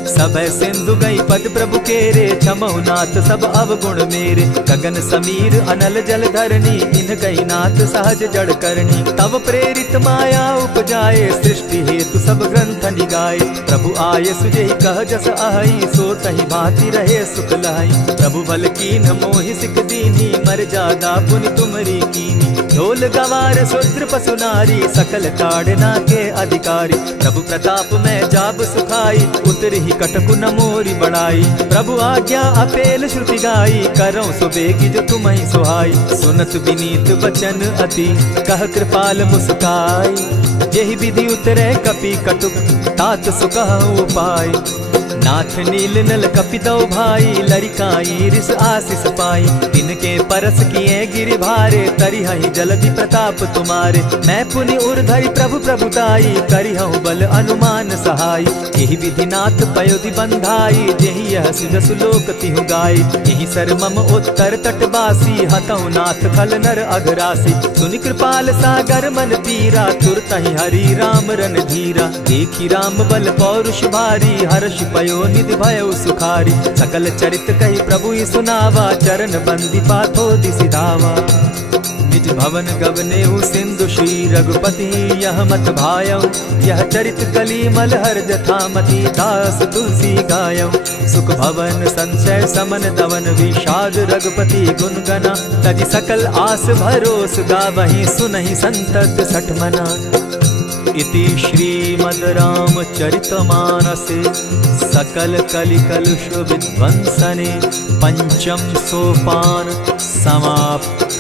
सब सिंधु गई पद प्रभु केरे क्षमहु नाथ सब अवगुण मेरे। गगन समीर अनल जल धरनी इन गई नाथ सहज जड़ करनी। तब प्रेरित माया उपजाए सृष्टि हेतु सब ग्रंथ निगाए। प्रभु आये सुजेहि कह जस अहई सो तहि भांति रहे सुख लाई। प्रभु बल कीन मोहि सिक दीनी मर जादा पुनि तुमरी कीनी। ढोल गवार शूद्र पशु नारी सकल ताड़ना के अधिकारी। प्रभु प्रताप में जाब सुखाई उतरि ही कटकु न मोरी बड़ाई। प्रभु आज्ञा अपेल श्रुति गाई करऊं सुबेगी जो तुम्हि सुहाई। सुनत विनीत बचन अति कह कृपाल मुस्काई। जेहि विधि उतरे कपि कटुक तात सुकहु उपाय। नाथ नील नल कपितौ भाई लरिकाई रिस आशीष पाई। तिनके परस किए गिरि भारे तरिहहि जलधि प्रताप तुम्हारे। मैं पुनि उर्धरि प्रभु प्रभुताई करिहु बल अनुमान सहाय। एहि विधि नाथ पयोधि बंधाई जेहि यह सुजसु लोक तिहु गाई। एहि सर मम उत्तर तटवासी हतहु नाथ खल नर अघरासी। सुनि कृपाल सागर मन पीरा तुरतहि हरि राम रन धीरा। देखी राम बल पौरुष भारी हर्ष पयो निधि भयउ सुखारी। सकल चरित कही प्रभु ही सुनावा चरण बंदी पाथो दिसि धावा। निज भवन गवनेहु सिंधु श्री रघुपति यह मत भायऊ। यह चरित कली मलहर जथामति दास तुलसी गायऊ। सुख भवन संशय समन दवन विषाद रघुपति गुण गना। तजि सकल आस भरोस गावहि सुनहि संतत 60 मना। इति श्रीमद् रामचरितमानसे सकल कलिकलुष विध्वंसने पंचम सोपान समाप्त।